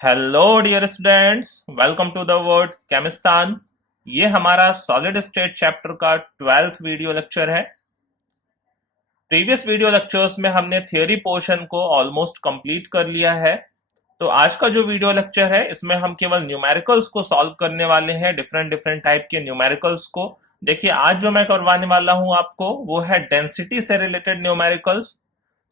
Hello dear students, welcome to the world Chemistan. ये हमारा solid state chapter का 12th video lecture है। Previous video lectures में हमने थियोरी पोर्शन को ऑलमोस्ट कंप्लीट कर लिया है। तो आज का जो वीडियो लेक्चर है इसमें हम केवल न्यूमेरिकल्स को सॉल्व करने वाले हैं, डिफरेंट डिफरेंट टाइप के न्यूमेरिकल्स को। देखिए, आज जो मैं करवाने वाला हूं आपको वो है डेंसिटी से रिलेटेड न्यूमेरिकल्स।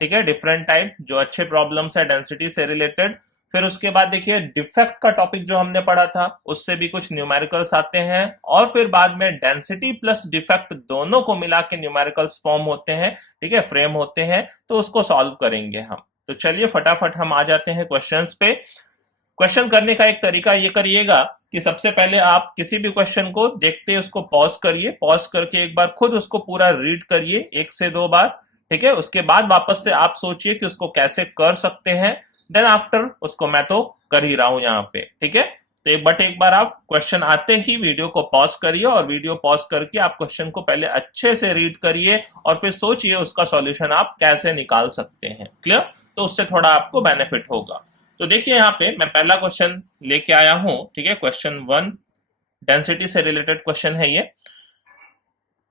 ठीक है, डिफरेंट टाइप जो अच्छे प्रॉब्लम्स है डेंसिटी से रिलेटेड। फिर उसके बाद देखिए डिफेक्ट का टॉपिक जो हमने पढ़ा था उससे भी कुछ न्यूमेरिकल्स आते हैं, और फिर बाद में डेंसिटी प्लस डिफेक्ट दोनों को मिला के न्यूमेरिकल्स फॉर्म होते हैं। ठीक है, फ्रेम होते हैं, तो उसको सॉल्व करेंगे हम। तो चलिए फटाफट हम आ जाते हैं क्वेश्चंस पे। क्वेश्चन करने का एक तरीका ये करिएगा कि सबसे पहले आप किसी भी क्वेश्चन को देखते उसको पॉज करिए, पॉज करके एक बार खुद उसको पूरा रीड करिए 1 से 2 बार। ठीक है, उसके बाद वापस से आप सोचिए कि उसको कैसे कर सकते हैं। देन आफ्टर उसको मैं तो कर ही रहा हूं यहाँ पे। ठीक है, तो एक बार आप क्वेश्चन आते ही वीडियो को पॉज करिए, और वीडियो पॉज करके आप क्वेश्चन को पहले अच्छे से रीड करिए और फिर सोचिए उसका सॉल्यूशन आप कैसे निकाल सकते हैं। क्लियर? तो उससे थोड़ा आपको बेनिफिट होगा। तो देखिए यहाँ पे मैं पहला क्वेश्चन लेके आया हूं। ठीक है, क्वेश्चन 1 डेंसिटी से रिलेटेड क्वेश्चन है ये।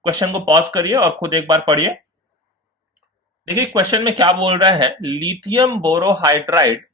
क्वेश्चन को पॉज करिए और खुद एक बार पढ़िए। देखिए क्वेश्चन में क्या बोल रहा है, lithium borohydride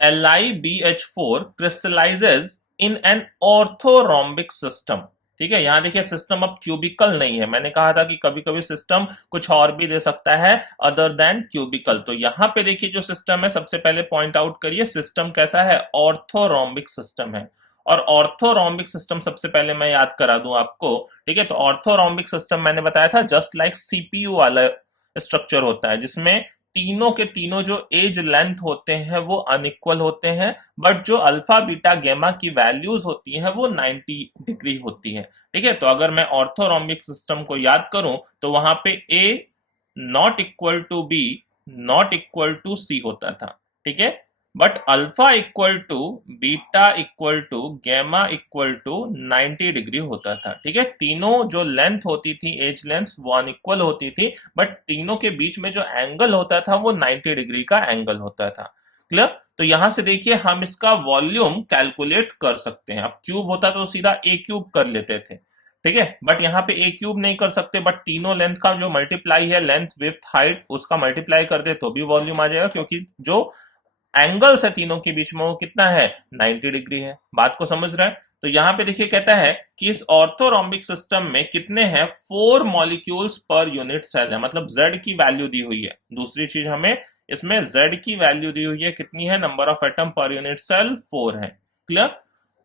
LiBH4 crystallises in an orthorhombic system. ठीक है, यहां देखिए सिस्टम अब क्यूबिकल नहीं है। मैंने कहा था कि कभी कभी सिस्टम कुछ और भी दे सकता है अदर देन क्यूबिकल। तो यहां पे देखिए जो सिस्टम है, सबसे पहले पॉइंट आउट करिए सिस्टम कैसा है, ऑर्थोरोम्बिक सिस्टम है। और ऑर्थोरोम्बिक सिस्टम सबसे पहले मैं याद करा दूं आपको। ठीक है, तो ऑर्थोरोम्बिक सिस्टम मैंने बताया था जस्ट लाइक सीपीयू वाला स्ट्रक्चर होता है, जिसमें तीनों के तीनों जो एज लेंथ होते हैं वो अनइक्वल होते हैं, बट जो अल्फा बीटा गेमा की वैल्यूज होती हैं वो 90 डिग्री होती है। ठीक है, तो अगर मैं ऑर्थोरोम्बिक सिस्टम को याद करूं तो वहां पे A not equal to B not equal to C होता था। ठीक है, but alpha equal to beta equal to gamma equal to 90 degree होता था। ठीक है, तीनों जो लेंथ होती थी, एज लेंथ, वो अनइक्वल होती थी, बट तीनों के बीच में जो एंगल होता था वो 90 डिग्री का एंगल होता था। क्लियर? तो यहां से देखिए हम इसका वॉल्यूम कैलकुलेट कर सकते हैं। अब क्यूब होता तो सीधा ए क्यूब कर लेते थे। ठीक है, बट यहाँ पे ए क्यूब नहीं कर सकते, बट तीनों लेंथ का जो मल्टीप्लाई है, लेंथ विड्थ हाइट, उसका मल्टीप्लाई कर दे तो भी वॉल्यूम आ जाएगा, क्योंकि जो एंगल्स है तीनों के बीच में वो कितना है, 90 डिग्री है। बात को समझ रहा है? तो यहां पे देखिए कहता है कि इस ऑर्थोरोम्बिक सिस्टम में कितने हैं, 4 मॉलिक्यूल्स पर यूनिट सेल है, मतलब Z की वैल्यू दी हुई है। दूसरी चीज हमें इसमें Z की वैल्यू दी हुई है, कितनी है, number of atom per unit cell 4 है। क्लियर?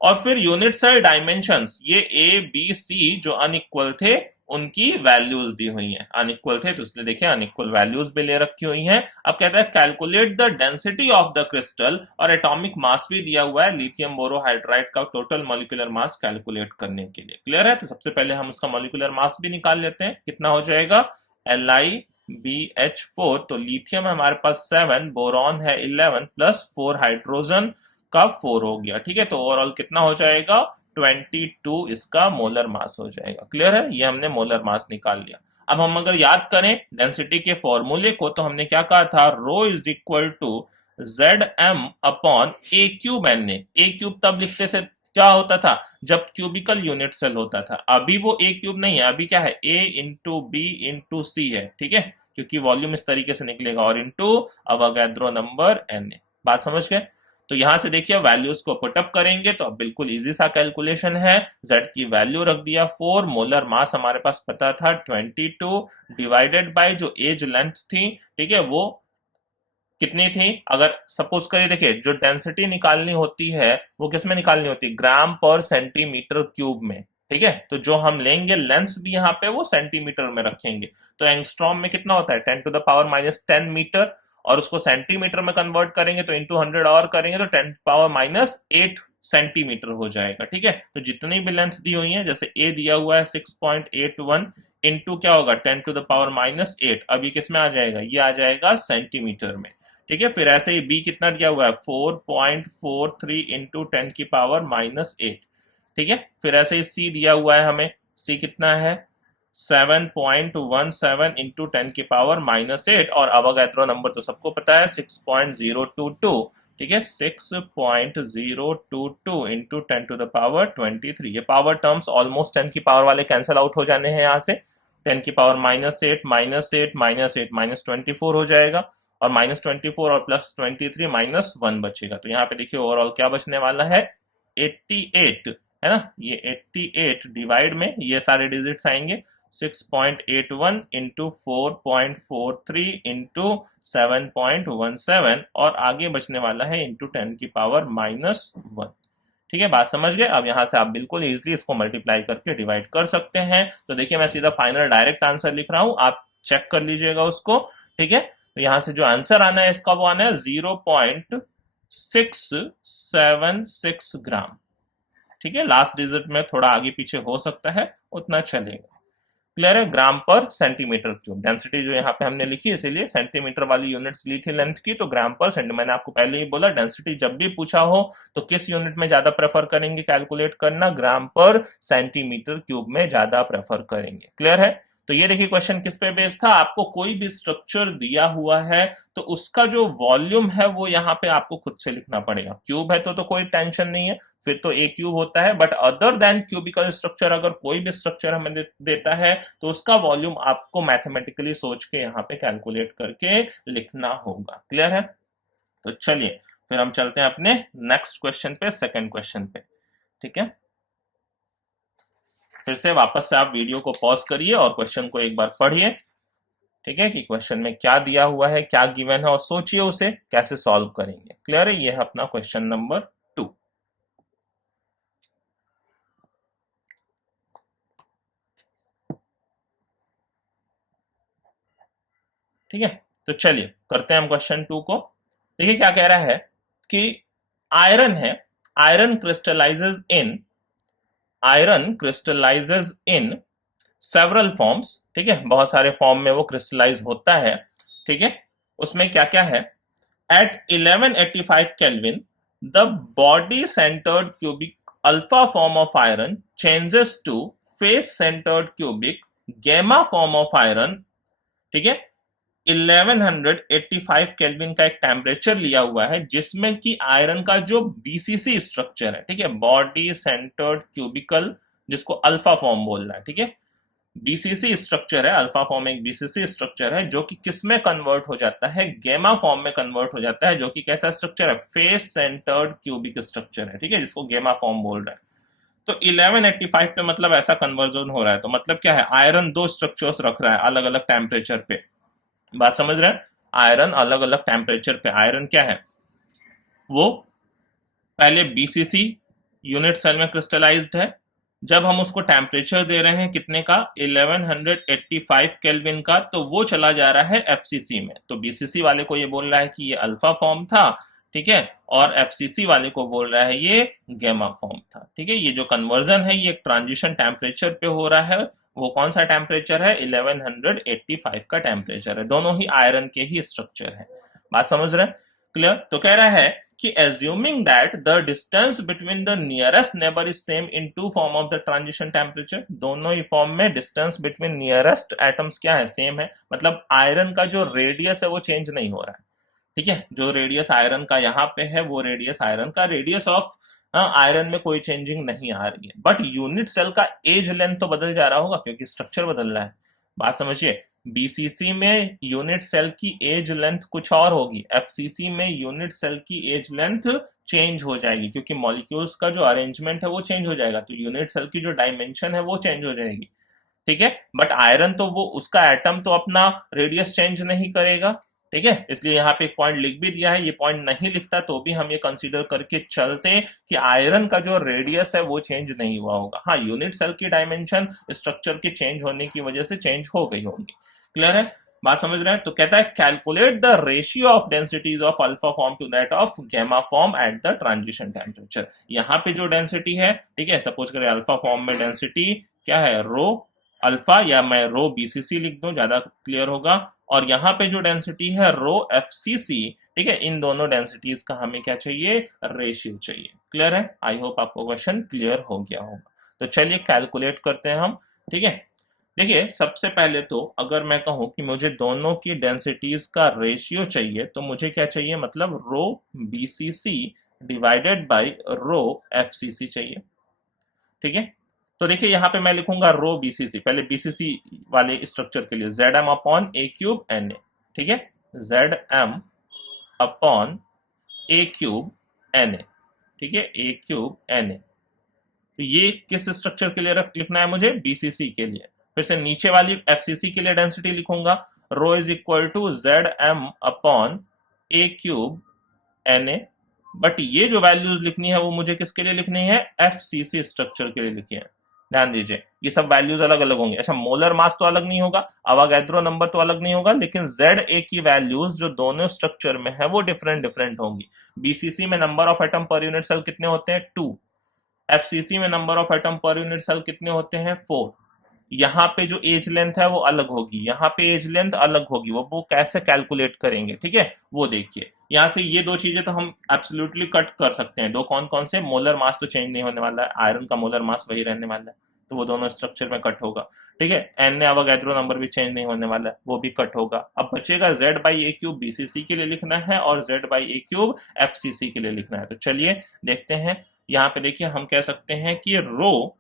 और फिर यूनिट सेल डायमेंशंस, ये ए बी सी जो अनइक्वल थे उनकी वैल्यूज दी हुई हैं। अनइक्वल थे तो इसलिए देखिए अनइक्वल वैल्यूज भी ले रखी हुई हैं। अब कहता है calculate the density of the crystal, और एटॉमिक मास भी दिया हुआ है लिथियम बोरोहाइड्राइड का टोटल मॉलिक्यूलर मास कैलकुलेट करने के लिए। क्लियर है? तो सबसे पहले हम उसका मॉलिक्यूलर मास भी निकाल लेते हैं। कितना हो जाएगा, LiBH4, तो लिथियम हमारे पास 7, बोरॉन है 11 प्लस 4 हाइड्रोजन का 4 हो गया। ठीक है, तो ओवरऑल कितना हो जाएगा, 22 इसका मोलर मास हो जाएगा। क्लियर है? ये हमने मोलर मास निकाल लिया। अब हम अगर याद करें डेंसिटी के फॉर्मूले को, तो हमने क्या कहा था, rho is equal to ZM upon a cube N A. A cube तब लिखते थे क्या होता था, जब क्यूबिकल यूनिट सेल होता था। अभी वो ए क्यूब नहीं है, अभी क्या है, ए इंटू बी इंटू सी है। ठीक है, क्योंकि वॉल्यूम इस तरीके से निकलेगा, और into Avogadro number N A. बात समझ गए? तो यहां से देखिए वैल्यूज को पुटअप करेंगे तो अब बिल्कुल इजी सा कैलकुलेशन है। Z की वैल्यू रख दिया 4, मोलर मास हमारे पास पता था 22, डिवाइडेड बाय जो एज लेंथ थी, ठीक है, वो कितनी थी। अगर सपोज करिए, देखिए जो डेंसिटी निकालनी होती है वो किस में निकालनी होती है, ग्राम पर सेंटीमीटर क्यूब में। ठीक है, तो जो हम लेंगे लेंस भी यहाँ पे वो सेंटीमीटर में रखेंगे। तो एंगस्ट्रॉम में कितना होता है, 10⁻⁻10 मीटर, और उसको सेंटीमीटर में कन्वर्ट करेंगे तो इंटू 100 और करेंगे तो 10⁻⁻8 सेंटीमीटर हो जाएगा। ठीक है, तो जितनी भी लेंथ दी हुई है, जैसे ए दिया हुआ है 6.81, इंटू क्या होगा, 10⁻⁻8। अब ये किस में आ जाएगा, ये आ जाएगा सेंटीमीटर में। ठीक है, फिर ऐसे ही बी कितना दिया हुआ है, 4.43 इंटू 10⁻⁻8। ठीक है, फिर ऐसे ही सी दिया हुआ है हमें, सी कितना है, 7.17 इंटू 10⁻⁻8, और अवोगाड्रो नंबर तो सबको पता है 6.022। ठीक है 6.022 इंटू 10⁻23। ये पावर टर्म्स ऑलमोस्ट 10 की पावर वाले कैंसिल आउट हो जाने हैं यहाँ से। 10 की पावर -8 -8 -8 -24 हो जाएगा, और -24 और +23 -1 बचेगा। तो यहाँ पे देखिए ओवरऑल क्या बचने वाला है, 88 है ना। ये 88 डिवाइड में ये सारे डिजिट्स आएंगे, 6.81 इंटू 4.43 इंटू 7.17, और आगे बचने वाला है इंटू 10 की पावर -1। ठीक है, बात समझ गए। अब यहाँ से आप बिल्कुल इजीली इसको मल्टीप्लाई करके डिवाइड कर सकते हैं। तो देखिए मैं सीधा फाइनल डायरेक्ट आंसर लिख रहा हूं, आप चेक कर लीजिएगा उसको। ठीक है, तो यहाँ से जो आंसर आना है इसका वो आना है 0.676 ग्राम। ठीक है, लास्ट डिजिट में थोड़ा आगे पीछे हो सकता है, उतना चलेगा। क्लियर है, ग्राम पर सेंटीमीटर क्यूब। डेंसिटी जो यहाँ पे हमने लिखी, इसीलिए सेंटीमीटर वाली यूनिट्स ली थी लेंथ की, तो ग्राम पर सेंटीमीटर। मैंने आपको पहले ही बोला डेंसिटी जब भी पूछा हो तो किस यूनिट में ज्यादा प्रेफर करेंगे कैलकुलेट करना, ग्राम पर सेंटीमीटर क्यूब में ज्यादा प्रेफर करेंगे। क्लियर है। तो ये देखिए क्वेश्चन किस पे बेस्ड था, आपको कोई भी स्ट्रक्चर दिया हुआ है तो उसका जो वॉल्यूम है वो यहाँ पे आपको खुद से लिखना पड़ेगा। क्यूब है तो कोई टेंशन नहीं है, फिर तो ए क्यूब होता है, but other than cubical structure अगर कोई भी स्ट्रक्चर हमें देता है तो उसका वॉल्यूम आपको मैथमेटिकली सोच के यहाँ पे कैलकुलेट करके लिखना होगा। क्लियर है। तो चलिए फिर हम चलते हैं अपने नेक्स्ट क्वेश्चन पे, सेकेंड क्वेश्चन पे। ठीक है, फिर से वापस से आप वीडियो को पॉज करिए और क्वेश्चन को एक बार पढ़िए। ठीक है, कि क्वेश्चन में क्या दिया हुआ है, क्या गिवन है, और सोचिए उसे कैसे सॉल्व करेंगे। क्लियर है, ये है अपना क्वेश्चन नंबर 2। ठीक है, तो चलिए करते हैं हम क्वेश्चन 2 को। देखिए क्या कह रहा है कि आयरन है, iron crystallises in several forms. ठीक है, बहुत सारे फॉर्म में वो क्रिस्टलाइज होता है। ठीक है, उसमें क्या क्या है, at 1185 kelvin the body centred cubic alpha form of iron changes to face centred cubic gamma form of iron. ठीक है, 1185 केल्विन का एक टेम्परेचर लिया हुआ है जिसमें कि आयरन का जो बीसीसी स्ट्रक्चर है, ठीक है, बॉडी सेंटर्ड क्यूबिकल, जिसको अल्फा फॉर्म बोल रहा है। ठीक है, बीसीसी स्ट्रक्चर है, अल्फा फॉर्म एक बीसीसी स्ट्रक्चर है जो कि किस में कन्वर्ट हो जाता है, गैमा फॉर्म में कन्वर्ट हो जाता है, जो कि कैसा स्ट्रक्चर है, फेस सेंटर्ड क्यूबिक स्ट्रक्चर है। ठीक है, जिसको गैमा फॉर्म बोल रहा है। तो 1185 पे मतलब ऐसा कन्वर्जन हो रहा है, तो मतलब क्या है, आयरन दो स्ट्रक्चर्स रख रहा है अलग अलग टेम्परेचर पे। बात समझ रहे हैं, आयरन अलग अलग टेम्परेचर पे, आयरन क्या है, वो पहले बीसीसी यूनिट सेल में क्रिस्टलाइज्ड है। जब हम उसको टेम्परेचर दे रहे हैं कितने का, 1185 केल्विन का, तो वो चला जा रहा है एफसीसी में। तो बीसीसी वाले को ये बोल रहा है कि ये अल्फा फॉर्म था, ठीक है, और एफसीसी वाले को बोल रहा है ये गैमा फॉर्म था। ठीक है, ये जो कन्वर्जन है ये एक ट्रांजिशन टेम्परेचर पे हो रहा है। वो कौन सा टेम्परेचर है, 1185 का टेम्परेचर है। दोनों ही आयरन के ही स्ट्रक्चर है। बात समझ रहे हैं, क्लियर। तो कह रहा है कि assuming that the distance between the nearest neighbor is same in two form of the transition temperature, दोनों ही फॉर्म में डिस्टेंस बिटवीन नियरेस्ट एटम्स क्या है, सेम है। मतलब आयरन का जो रेडियस है वो चेंज नहीं हो रहा है। ठीक है, जो रेडियस आयरन का यहाँ पे है वो रेडियस आयरन का, रेडियस ऑफ आयरन में कोई चेंजिंग नहीं आ रही है, बट यूनिट सेल का एज लेंथ तो बदल जा रहा होगा क्योंकि स्ट्रक्चर बदल रहा है। बात समझिए, बीसीसी में यूनिट सेल की एज लेंथ कुछ और होगी, एफसीसी में यूनिट सेल की एज लेंथ चेंज हो जाएगी क्योंकि मॉलिक्यूल्स का जो अरेंजमेंट है वो चेंज हो जाएगा, तो यूनिट सेल की जो डायमेंशन है वो चेंज हो जाएगी। ठीक है, बट आयरन तो वो उसका एटम तो अपना रेडियस चेंज नहीं करेगा। ठीक है, इसलिए यहाँ पे एक पॉइंट लिख भी दिया है, ये पॉइंट नहीं लिखता तो भी हम ये कंसीडर करके चलते कि आयरन का जो रेडियस है वो चेंज नहीं हुआ होगा। हाँ, यूनिट सेल की डायमेंशन स्ट्रक्चर के चेंज होने की वजह से चेंज हो गई होगी। क्लियर है, बात समझ रहे हैं। तो कहता है calculate the ratio of densities of alpha form to that of gamma form at the transition temperature. यहाँ पे जो डेंसिटी है, ठीक है, सपोज करें अल्फा फॉर्म में डेंसिटी क्या है, रो अल्फा, या मैं रो बीसीसी लिख दूं ज्यादा क्लियर होगा, और यहाँ पे जो डेंसिटी है रो एफसीसी। ठीक है, इन दोनों डेंसिटीज का हमें क्या चाहिए, रेशियो चाहिए। क्लियर है, आई होप आपको क्वेश्चन क्लियर हो गया होगा। तो चलिए कैलकुलेट करते हैं हम। ठीक है, देखिए सबसे पहले तो अगर मैं कहूं कि मुझे दोनों की डेंसिटीज का रेशियो चाहिए तो मुझे क्या चाहिए, मतलब rho BCC divided by rho FCC चाहिए। ठीक है, तो देखिए यहां पे मैं लिखूंगा रो बीसीसी, पहले बीसीसी वाले स्ट्रक्चर के लिए Z M upon a cube N A. ठीक है, Z M upon a cube N A. ठीक है, ए क्यूब एन ए। तो ये किस स्ट्रक्चर के लिए लिखना है मुझे, बीसीसी के लिए। फिर से नीचे वाली एफसीसी के लिए डेंसिटी लिखूंगा, rho is equal to Z M upon a cube N A. But ये जो वैल्यूज लिखनी है वो मुझे किसके लिए लिखनी है, एफसीसी स्ट्रक्चर के लिए लिखी है। ध्यान दीजिए ये सब वैल्यूज अलग अलग होंगे। अच्छा, मोलर मास तो अलग नहीं होगा, अवागैड्रो नंबर तो अलग नहीं होगा, लेकिन जेड ए की वैल्यूज जो दोनों स्ट्रक्चर में है वो डिफरेंट डिफरेंट होंगी। बीसीसी में number of atom per unit cell कितने होते हैं, 2। एफसीसी में number of atom per unit cell कितने होते हैं, 4। यहाँ पे जो एज लेंथ है वो अलग होगी, यहाँ पे एज लेंथ अलग होगी, वो कैसे कैलकुलेट करेंगे, ठीक है वो देखिए। यहाँ से ये दो चीजें तो हम एब्सोल्युटली कट कर सकते हैं। दो कौन कौन से, मोलर मास तो चेंज नहीं होने वाला है, आयरन का मोलर मास वही रहने वाला है, तो वो दोनों स्ट्रक्चर में कट होगा। ठीक है, एन ने अवोगाड्रो नंबर भी चेंज नहीं होने वाला है, वो भी कट होगा। अब बचेगा Z by A cube BCC के लिए लिखना है और Z by A cube FCC के लिए लिखना है। तो चलिए देखते हैं। यहाँ पे देखिए हम कह सकते हैं कि rho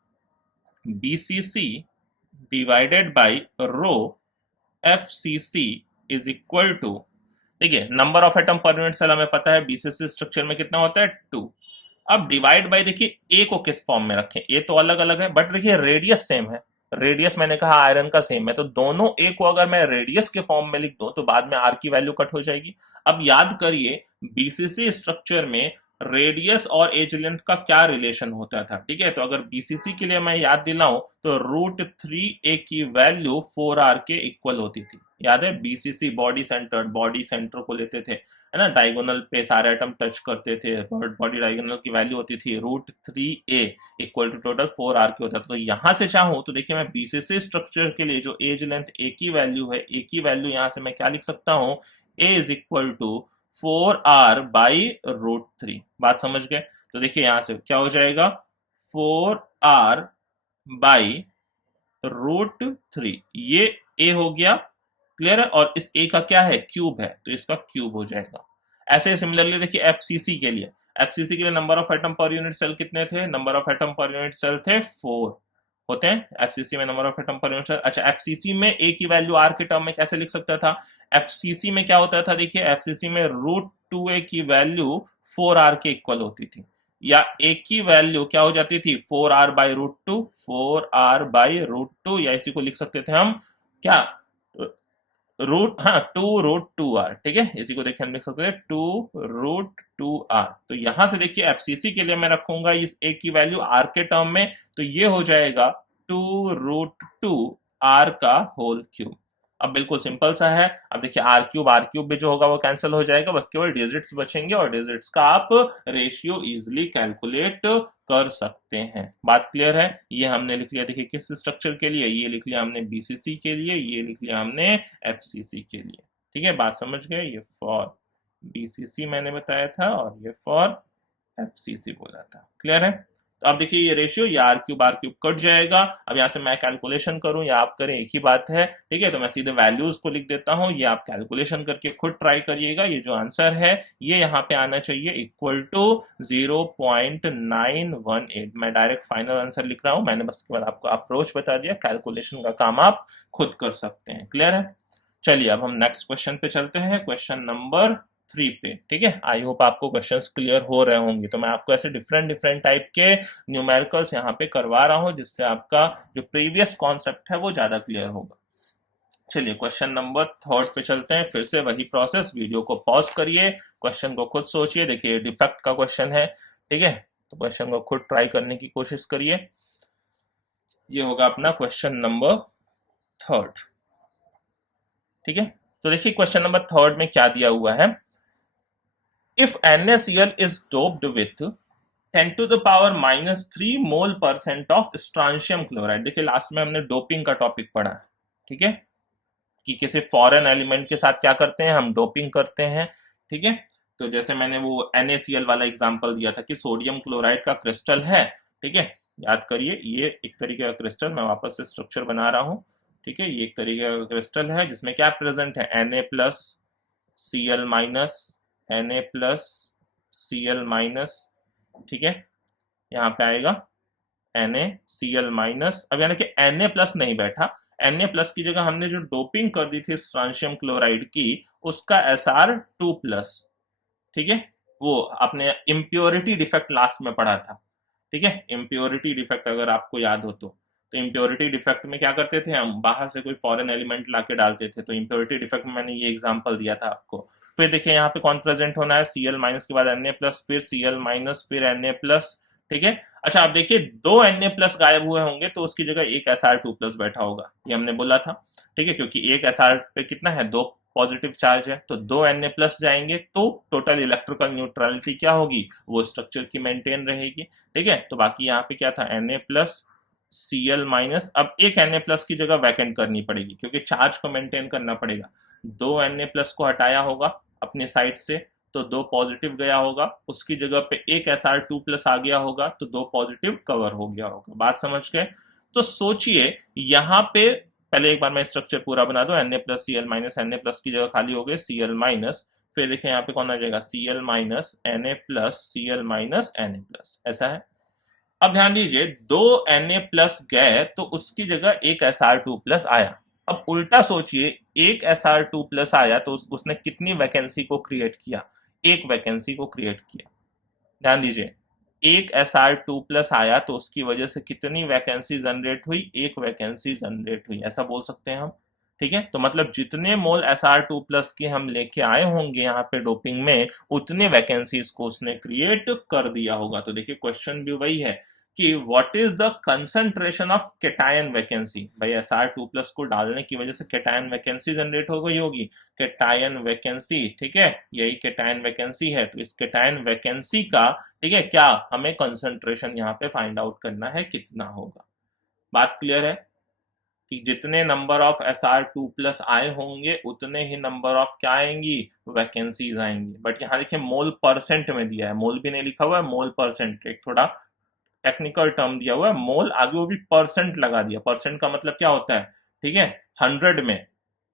BCC divided by rho FCC is equal to, देखिए number of atom per unit cell हमें पता है बीसीसी स्ट्रक्चर में कितना होता है, 2। अब डिवाइड बाय, देखिए ए को किस फॉर्म में रखें, ए तो अलग अलग है बट देखिए रेडियस सेम है। रेडियस मैंने कहा आयरन का सेम है, तो दोनों ए को अगर मैं रेडियस के फॉर्म में लिख दूं तो बाद में आर की वैल्यू कट हो जाएगी। अब याद करिए बीसीसी स्ट्रक्चर में रेडियस और एज लेंथ का क्या रिलेशन होता था। ठीक है, तो अगर बीसीसी के लिए मैं याद दिलाऊं तो √3a की वैल्यू 4r के इक्वल होती थी। याद है, BCC body centred, body centre को लेते थे, है ना, डायगोनल पे सारे एटम टच करते थे, बॉडी डायगोनल की वैल्यू होती थी √3a equal to total 4r के होता था। तो यहां से चाहूं तो देखिए मैं बीसीसी स्ट्रक्चर के लिए जो एज लेंथ a की वैल्यू है, a की वैल्यू यहां से मैं क्या लिख सकता हूं, a is equal to 4r by √3। बात समझ गए, तो देखिए यहां से क्या हो जाएगा, 4r बाई √3, ये a हो गया, क्लियर है, और इस a का क्या है, क्यूब है, तो इसका क्यूब हो जाएगा। ऐसे सिमिलरली देखिए एफसीसी के लिए, एफसीसी के लिए number of atom per unit cell कितने थे, number of atom per unit cell थे 4 होते हैं एफसीसी में, number of atom per unit cell. अच्छा, एफसीसी में ए की वैल्यू आर के टर्म में कैसे लिख सकता था, एफसीसी में क्या होता था, देखिए एफसीसी में √2a की वैल्यू 4r के इक्वल होती थी, या ए की वैल्यू क्या हो जाती थी, 4r बाई √2, 4r बाई √2, या इसी को लिख सकते थे हम क्या, √2r। ठीक है, इसी को देखिए हम लिख सकते हैं 2√2r। तो यहां से देखिए एफसीसी के लिए मैं रखूंगा इस a की वैल्यू r के टर्म में, तो ये हो जाएगा 2√2r का होल क्यूब। अब बिल्कुल सिंपल सा है। अब देखिए आर क्यूब भी जो होगा वो कैंसिल हो जाएगा, बस केवल डिजिट्स बचेंगे और डिजिट्स का आप रेशियो इजिली कैलकुलेट कर सकते हैं। बात क्लियर है, ये हमने लिख लिया देखिए किस स्ट्रक्चर के लिए, ये लिख लिया हमने बीसीसी के लिए, ये लिख लिया हमने एफसीसी के लिए। ठीक है, बात समझ गए, ये फॉर बीसीसी मैंने बताया था और ये फॉर एफसीसी बोला था। क्लियर है, तो अब देखिए ये रेशियो, ये आर क्यूब कट जाएगा। अब यहाँ से मैं कैलकुलेशन करूं या आप करें एक ही बात है। ठीक है, तो मैं सीधे वैल्यूज को लिख देता हूं, ये आप कैलकुलेशन करके खुद ट्राई करिएगा। ये जो आंसर है ये यहाँ पे आना चाहिए इक्वल टू 0.918। मैं डायरेक्ट फाइनल आंसर लिख रहा हूं, मैंने बस केवल आपको अप्रोच बता दिया, कैलकुलेशन का काम आप खुद कर सकते हैं। क्लियर है, चलिए अब हम नेक्स्ट क्वेश्चन पे चलते हैं, क्वेश्चन नंबर 3 पे। ठीक है, आई होप आपको क्वेश्चंस क्लियर हो रहे होंगे। तो मैं आपको ऐसे डिफरेंट डिफरेंट टाइप के न्यूमेरिकल्स यहाँ पे करवा रहा हूँ जिससे आपका जो प्रीवियस कॉन्सेप्ट है वो ज्यादा क्लियर होगा। चलिए क्वेश्चन नंबर 3 पे चलते हैं, फिर से वही प्रोसेस, वीडियो को पॉज करिए, क्वेश्चन को खुद सोचिए। देखिए डिफेक्ट का क्वेश्चन है, ठीक है, तो क्वेश्चन को खुद ट्राई करने की कोशिश करिए। ये होगा अपना क्वेश्चन नंबर 3। ठीक है, तो देखिए क्वेश्चन नंबर 3 में क्या दिया हुआ है, if NaCl is doped with 10 to the power -3 mole% of strontium chloride। देखिए लास्ट में हमने डोपिंग का टॉपिक पढ़ा है, ठीक है, कि किसी फॉरेन एलिमेंट के साथ क्या करते हैं, हम डोपिंग करते हैं। ठीक है, तो जैसे मैंने वो NaCl वाला एग्जांपल दिया था कि सोडियम क्लोराइड का क्रिस्टल है। ठीक है, याद करिए ये एक तरीके का क्रिस्टल, मैं वापस से स्ट्रक्चर बना रहा हूं, ठीक है, ये एक तरीके का क्रिस्टल है जिसमें क्या प्रेजेंट है, Na plus Cl minus, Na plus Cl minus, ठीक है, यहाँ पे आएगा NaCl माइनस। अब यानी कि Na प्लस नहीं बैठा, Na प्लस की जगह हमने जो डोपिंग कर दी थी स्ट्रांशियम क्लोराइड की, उसका Sr2 प्लस, ठीक है, वो आपने इम्प्योरिटी डिफेक्ट लास्ट में पढ़ा था, ठीक है, इम्प्योरिटी डिफेक्ट अगर आपको याद हो तो इम्प्योरिटी डिफेक्ट में क्या करते थे हम, बाहर से कोई फॉरेन एलिमेंट लाके डालते थे, तो इम्प्योरिटी डिफेक्ट में मैंने ये एग्जांपल दिया था आपको। फिर देखिए यहाँ पे कौन प्रेजेंट होना है, Cl माइनस के बाद Na प्लस, फिर Cl माइनस, फिर Na प्लस, ठीक है। अच्छा आप देखिए दो Na प्लस गायब हुए होंगे तो उसकी जगह एक Sr2 प्लस बैठा होगा, ये हमने बोला था, ठीक है, क्योंकि एक Sr पे कितना है, दो पॉजिटिव चार्ज है, तो दो Na प्लस जाएंगे तो टोटल इलेक्ट्रिकल न्यूट्रलिटी क्या होगी, वो स्ट्रक्चर की मेंटेन रहेगी, ठीक है। तो बाकी यहाँ पे क्या था, Na प्लस Cl माइनस, अब एक Na प्लस की जगह वैकेंट करनी पड़ेगी क्योंकि चार्ज को मेंटेन करना पड़ेगा, दो Na प्लस को हटाया होगा अपने साइड से तो दो पॉजिटिव गया होगा, उसकी जगह पे एक Sr2 प्लस आ गया होगा तो दो पॉजिटिव कवर हो गया होगा, बात समझ गए। तो सोचिए यहाँ पे पहले एक बार मैं स्ट्रक्चर पूरा बना दो, Na plus Cl minus, Na plus की जगह खाली हो गए Cl माइनस, फिर देखिए यहाँ पे कौन आ जाएगा, Cl minus Na plus, Cl minus Na plus, ऐसा है। अब ध्यान दीजिए दो Na प्लस गए तो उसकी जगह एक Sr2 प्लस आया। अब उल्टा सोचिए, एक Sr2 प्लस आया तो उसने कितनी वैकेंसी को क्रिएट किया, एक वैकेंसी को क्रिएट किया। ध्यान दीजिए एक Sr2 प्लस आया तो उसकी वजह से कितनी वैकेंसी जनरेट हुई, एक वैकेंसी जनरेट हुई, ऐसा बोल सकते हैं हम, ठीक है। तो मतलब जितने मोल Sr2 प्लस के हम लेके आए होंगे यहाँ पे डोपिंग में, उतने वैकेंसीज को उसने क्रिएट कर दिया होगा। तो देखिए क्वेश्चन भी वही है कि what is the concentration of cation vacancy, भाई Sr2 प्लस को डालने की वजह से कैटायन वैकेंसी जनरेट हो गई होगी, कैटायन वैकेंसी, ठीक है, यही कैटायन वैकेंसी है, तो इस कैटायन वैकेंसी का, ठीक है, क्या हमें कंसंट्रेशन यहाँ पे फाइंड आउट करना है कितना होगा। बात क्लियर है कि जितने नंबर ऑफ Sr2 प्लस आए होंगे उतने ही नंबर ऑफ क्या आएंगी, वैकेंसीज आएंगी। बट यहाँ देखिए मोल परसेंट में दिया है, मोल भी नहीं लिखा हुआ है, मोल परसेंट, एक थोड़ा टेक्निकल टर्म दिया हुआ है, मोल आगे वो भी परसेंट लगा दिया, परसेंट का मतलब क्या होता है, ठीक है, 100 में,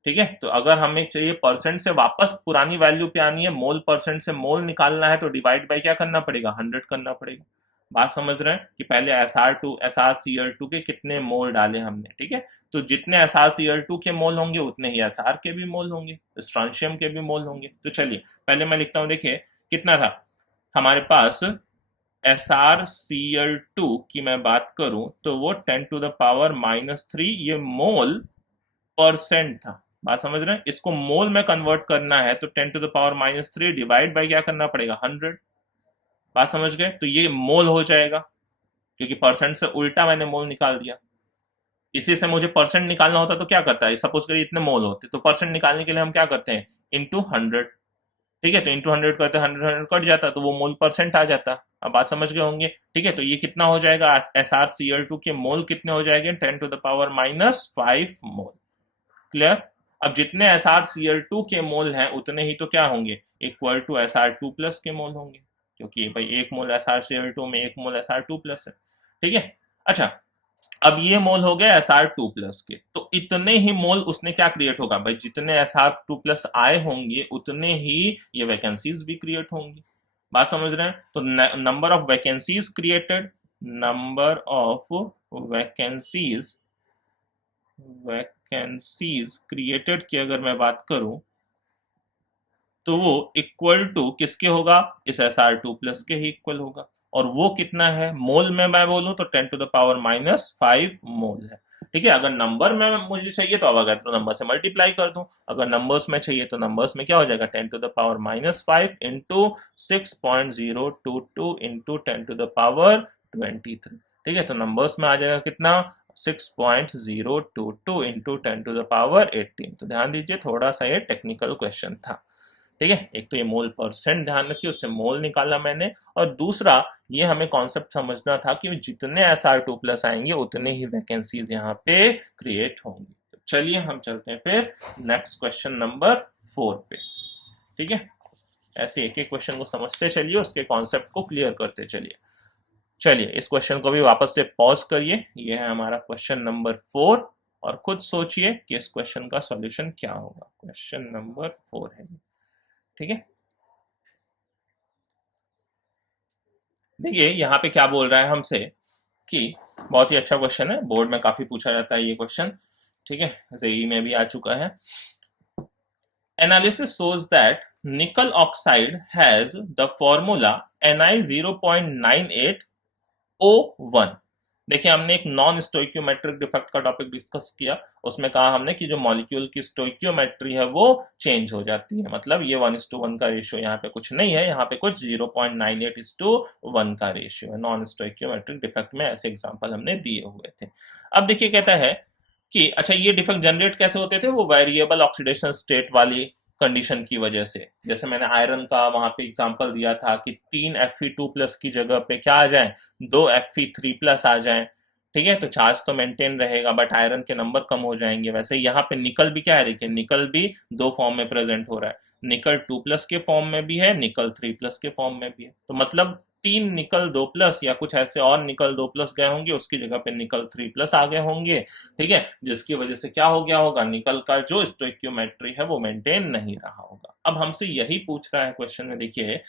ठीक है। तो अगर हमें चाहिए परसेंट से वापस पुरानी वैल्यू पे आनी है, मोल परसेंट से मोल निकालना है तो डिवाइड बाय क्या करना पड़ेगा, 100 करना पड़ेगा। बात समझ रहे हैं कि पहले SrCl2 के कितने मोल डाले हमने, ठीक है, तो जितने SrCl2 के मोल होंगे उतने ही Sr के भी मोल होंगे, स्ट्रांशियम के भी मोल होंगे। तो चलिए पहले मैं लिखता हूं, देखिए कितना था हमारे पास, SrCl2 की मैं बात करूं तो वो 10⁻⁻3 ये मोल परसेंट था। बात समझ रहे हैं, इसको मोल में कन्वर्ट करना है तो 10⁻⁻3 डिवाइड बाय क्या करना पड़ेगा, 100। बात समझ गए, तो ये मोल हो जाएगा क्योंकि परसेंट से उल्टा मैंने मोल निकाल दिया। इसी से मुझे परसेंट निकालना होता तो क्या करता है, सपोज करिए इतने मोल होते तो परसेंट निकालने के लिए हम क्या करते हैं, इंटू 100, ठीक है, तो इंटू 100 करते 100 कट जाता तो वो मोल परसेंट आ जाता। अब बात समझ गए होंगे, ठीक है। तो ये कितना हो जाएगा, SrCl2 के मोल कितने हो जाएंगे, 10⁻⁻5 मोल। क्लियर। अब जितने SrCl2 के मोल हैं उतने ही तो क्या होंगे, इक्वल टू Sr2 प्लस के मोल होंगे, क्योंकि भाई एक मोल SrCl2 में एक मोल Sr2 प्लस है, ठीक है। अच्छा अब ये मोल हो गए Sr2 प्लस के, तो इतने ही मोल उसने क्या क्रिएट होगा, भाई जितने Sr2 प्लस आए होंगे उतने ही ये वैकेंसीज भी क्रिएट होंगी। बात समझ रहे हैं, तो number of vacancies created, number of vacancies vacancies created की अगर मैं बात करूं तो वो इक्वल टू किसके होगा, इस Sr2 प्लस के ही इक्वल होगा। और वो कितना है, मोल में मैं बोलूं तो 10⁻⁻5 मोल है, ठीक है। अगर नंबर में मुझे चाहिए तो अवोगाड्रो नंबर से मल्टीप्लाई कर दूं, अगर नंबर्स में चाहिए तो नंबर्स में क्या हो जाएगा, 10⁻⁻5 इंटू 6.022 इंटू 10⁻23, ठीक है। तो नंबर्स में आ जाएगा कितना, 6.022 इंटू 10⁻18। तो ध्यान दीजिए थोड़ा सा ये टेक्निकल क्वेश्चन था, ठीक है। एक तो ये मोल परसेंट ध्यान रखिए, उससे मोल निकाला मैंने, और दूसरा ये हमें कॉन्सेप्ट समझना था कि जितने Sr2 प्लस आएंगे उतने ही वैकेंसीज यहाँ पे क्रिएट होंगी। तो चलिए हम चलते हैं फिर नेक्स्ट क्वेश्चन नंबर 4 पे, ठीक है। ऐसे एक एक क्वेश्चन को समझते चलिए, उसके कॉन्सेप्ट को क्लियर करते चलिए। चलिए इस क्वेश्चन को भी वापस से पॉज करिए, ये है हमारा क्वेश्चन नंबर 4। और खुद सोचिए कि इस क्वेश्चन का सॉल्यूशन क्या होगा। क्वेश्चन नंबर 4 है, ठीक है। देखिए यहाँ पे क्या बोल रहा है हमसे कि बहुत ही अच्छा क्वेश्चन है, बोर्ड में काफी पूछा जाता है ये क्वेश्चन, ठीक है, जेईई में भी आ चुका है। Analysis shows that nickel oxide has the formula Ni0.98O1। देखिए हमने एक नॉन स्टोइक्योमेट्रिक डिफेक्ट का टॉपिक डिस्कस किया, उसमें कहा हमने कि जो मॉलिक्यूल की स्टोइक्योमेट्री है वो चेंज हो जाती है, मतलब ये 1:1 का रेशियो यहाँ पे कुछ नहीं है, यहाँ पे कुछ 0.98:1 का रेशियो है। नॉन स्टोइक्योमेट्रिक डिफेक्ट में ऐसे एग्जाम्पल हमने दिए हुए थे। अब देखिए कहता है कि अच्छा ये डिफेक्ट जनरेट कैसे होते थे, वो वेरिएबल ऑक्सीडेशन स्टेट वाली कंडीशन की वजह से। जैसे मैंने आयरन का वहां पे एग्जांपल दिया था कि 3 Fe2+ की जगह पे क्या आ जाए, 2 Fe3+ आ जाए, ठीक है, तो चार्ज तो मेंटेन रहेगा बट आयरन के नंबर कम हो जाएंगे। वैसे यहाँ पे निकल भी क्या है, देखिए निकल भी दो फॉर्म में प्रेजेंट हो रहा है, निकल 2+ के फॉर्म में भी है, निकल 3+ के फॉर्म में भी है। तो मतलब 3 निकल 2+ या कुछ ऐसे और निकल 2+ गए होंगे, उसकी जगह पे निकल 3+ आ गए होंगे, ठीक है, जिसकी वजह से क्या हो गया होगा, निकल का जो स्टोइक्योमेट्री है वो मेंटेन नहीं रहा होगा। अब हमसे यही पूछ रहा है क्वेश्चन में, देखिए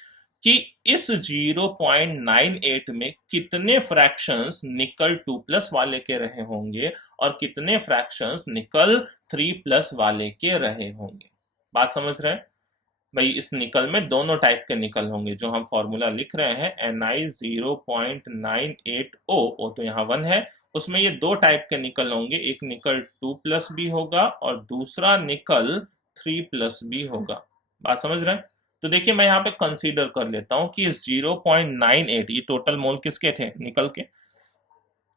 कि इस 0.98 में कितने फ्रैक्शंस निकल 2+ वाले के रहे होंगे और कितने फ्रैक्शंस निकल 3+ वाले के रहे होंगे। बात समझ रहे हैं भाई, इस निकल में दोनों टाइप के निकल होंगे। जो हम फॉर्मूला लिख रहे हैं Ni0.98O, वो तो यहाँ 1 है, उसमें ये दो टाइप के निकल होंगे, एक निकल 2+ भी होगा और दूसरा निकल 3+ भी होगा। बात समझ रहे हैं। तो देखिए मैं यहाँ पे कंसीडर कर लेता हूँ कि 0.98 ये टोटल मोल किसके थे, निकल के।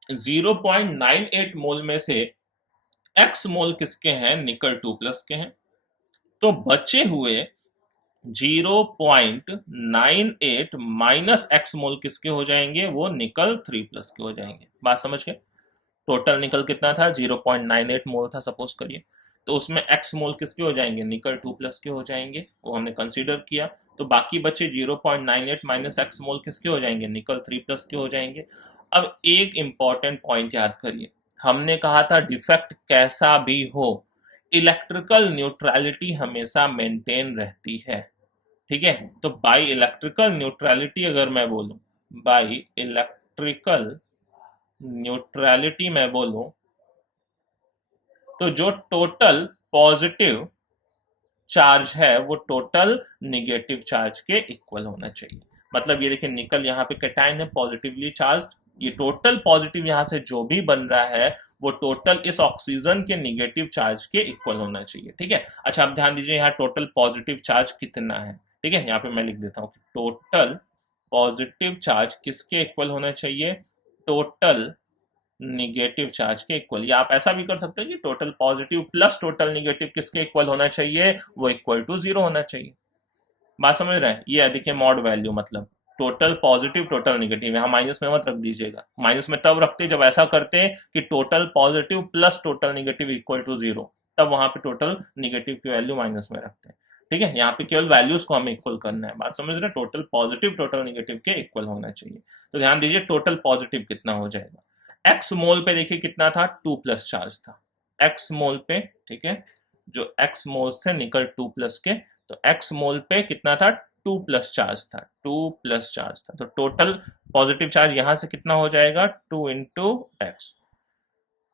0.98 मोल में से x मोल किसके हैं, निकल 2+ के हैं। तो बचे हुए 0.98 माइनस एक्स मोल किसके हो जाएंगे, वो निकल 3+ के हो जाएंगे। बात समझ गए। टोटल निकल कितना था, 0.98 मोल था सपोज करिए, तो उसमें एक्स मोल किसके हो जाएंगे, निकल 2+ के हो जाएंगे, वो हमने कंसीडर किया। तो बाकी बचे 0.98 माइनस एक्स मोल किसके हो जाएंगे, निकल 3+ के हो जाएंगे। अब एक इंपॉर्टेंट पॉइंट याद करिए, हमने कहा था डिफेक्ट कैसा भी हो इलेक्ट्रिकल न्यूट्रलिटी हमेशा मेंटेन रहती है, ठीक है। तो बाई इलेक्ट्रिकल न्यूट्रलिटी अगर मैं बोलूं, बाई इलेक्ट्रिकल न्यूट्रलिटी मैं बोलूं, तो जो टोटल पॉजिटिव चार्ज है वो टोटल निगेटिव चार्ज के इक्वल होना चाहिए। मतलब ये देखिए निकल यहाँ पे कैटायन है, पॉजिटिवली चार्ज, ये टोटल पॉजिटिव यहाँ से जो भी बन रहा है वो टोटल इस ऑक्सीजन के निगेटिव चार्ज के इक्वल होना चाहिए, ठीक है। अच्छा अब ध्यान दीजिए यहाँ टोटल पॉजिटिव चार्ज कितना है, ठीक है, यहाँ पे मैं लिख देता हूँ कि टोटल पॉजिटिव चार्ज किसके इक्वल होना चाहिए, टोटल निगेटिव चार्ज के इक्वल। या आप ऐसा भी कर सकते हैं कि total positive plus total negative किसके इक्वल होना चाहिए, वो इक्वल टू 0 होना चाहिए। बात समझ रहे हैं। ये देखिए मॉड वैल्यू, मतलब टोटल पॉजिटिव टोटल निगेटिव, यहाँ माइनस में मत रख दीजिएगा, माइनस में तब रखते जब ऐसा करते कि total positive plus total negative equal to 0, तब वहां पे टोटल निगेटिव की वैल्यू माइनस में रखते हैं, ठीक है। यहाँ पे केवल वैल्यूज को हमें इक्वल करना है। बात समझ रहे हैं, टोटल पॉजिटिव टोटल निगेटिव के इक्वल होना चाहिए। तो ध्यान दीजिए टोटल पॉजिटिव कितना हो जाएगा, एक्स मोल पे देखिए कितना था, 2+ चार्ज था एक्स मोल पे, ठीक है, जो एक्स मोल से निकल 2+ के, तो एक्स मोल पे कितना था, 2+ चार्ज था, 2+ चार्ज था। तो टोटल पॉजिटिव चार्ज यहां से कितना हो जाएगा, 2 इंटू एक्स,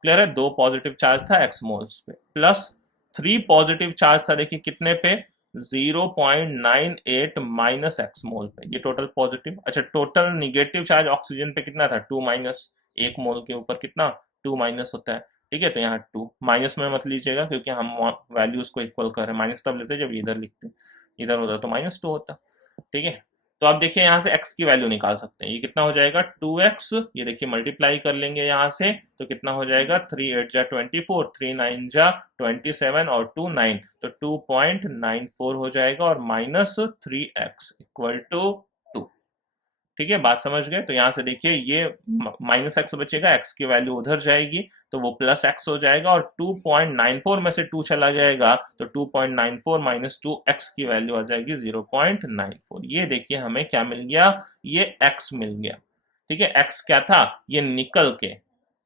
क्लियर है, 2 पॉजिटिव चार्ज था एक्स मोल्स पे, प्लस 3 पॉजिटिव चार्ज था, देखिए कितने पे, 0.98 माइनस एक्स मोल पे, ये टोटल पॉजिटिव। अच्छा टोटल निगेटिव चार्ज ऑक्सीजन पे कितना था, 2 माइनस, एक मोल के ऊपर कितना, 2 माइनस होता है, ठीक है। तो यहाँ 2 माइनस में मत लीजिएगा क्योंकि हम वैल्यूज को इक्वल कर रहे हैं, माइनस तब लेते जब इधर लिखते, इधर होता तो -2 होता, ठीक है। तो आप देखिए यहाँ से x की वैल्यू निकाल सकते हैं, ये कितना हो जाएगा, 2x, ये देखिए मल्टीप्लाई कर लेंगे यहाँ से, तो कितना हो जाएगा, 3 8 जा 24, 3 9 जा 27 और 2 9, तो 2.94 हो जाएगा और -3x इक्वल टू 2, ठीक है। बात समझ गए। तो यहाँ से देखिए ये -x बचेगा, x की वैल्यू उधर जाएगी तो वो +x हो जाएगा और 2.94 में से 2 चला जाएगा तो 2.94 माइनस 2x की वैल्यू आ जाएगी 0.94। ये देखिए हमें क्या मिल गया, ये x मिल गया, ठीक है। x क्या था, ये निकल के,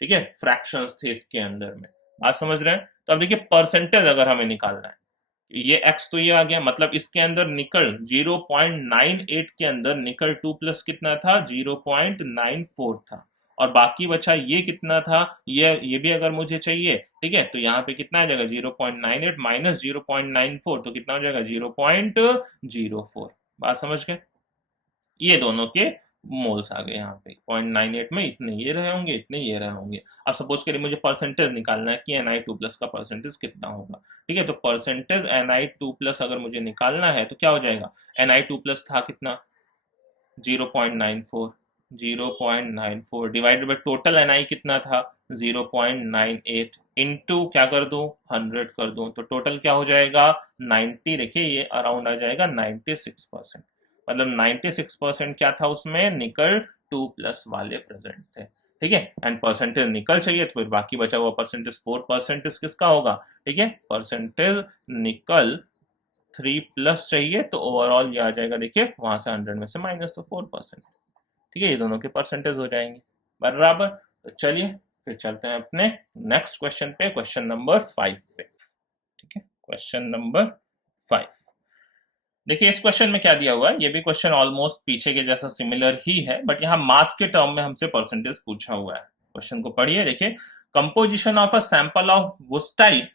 ठीक है, फ्रैक्शंस थे इसके अंदर में, बात समझ रहे हैं? तो अब देखिए परसेंटेज अगर हमें निकालना है, ये x तो ये आ गया, मतलब इसके अंदर निकल 0.98 के अंदर निकल 2 प्लस कितना था, 0.94 था, और बाकी बचा ये कितना था, ये भी अगर मुझे चाहिए, ठीक है, तो यहाँ पे कितना आ जाएगा 0.98 माइनस 0.94, तो कितना हो जाएगा 0.04। बात समझ गए? ये दोनों के मोल्स आ गए यहाँ पे, 0.98 में इतने ये रहे होंगे, इतने ये रहे होंगे। अब सपोज करिए मुझे परसेंटेज निकालना है कि Ni2 प्लस का परसेंटेज कितना होगा, ठीक है, तो परसेंटेज Ni2 प्लस अगर मुझे निकालना है तो क्या हो जाएगा, Ni2 प्लस था कितना 0.94, 0.94 डिवाइडेड बाई टोटल Ni कितना था 0.98 इंटू क्या कर दूं 100 कर दूं, तो टोटल क्या हो जाएगा 90। देखिए ये अराउंड आ जाएगा 96%, मतलब 96% क्या था उसमें, निकल 2 प्लस वाले प्रेजेंट थे, ठीक है। एंड परसेंटेज निकल चाहिए तो फिर बाकी बचा हुआ परसेंटेज 4% किसका होगा, ठीक है, परसेंटेज निकल 3 प्लस चाहिए, तो ओवरऑल ये आ जाएगा, देखिए वहां से 100 में से माइनस तो 4%, ठीक है, ये दोनों के परसेंटेज हो जाएंगे बराबर। तो चलिए फिर चलते हैं अपने नेक्स्ट क्वेश्चन पे, क्वेश्चन नंबर 5 पे, ठीक है, क्वेश्चन नंबर 5। देखिए इस क्वेश्चन में क्या दिया हुआ है, ये भी क्वेश्चन ऑलमोस्ट पीछे के जैसा सिमिलर ही है, बट यहाँ मास के टर्म में हमसे परसेंटेज पूछा हुआ है। क्वेश्चन को पढ़िए, देखिए composition of a sample of wustite,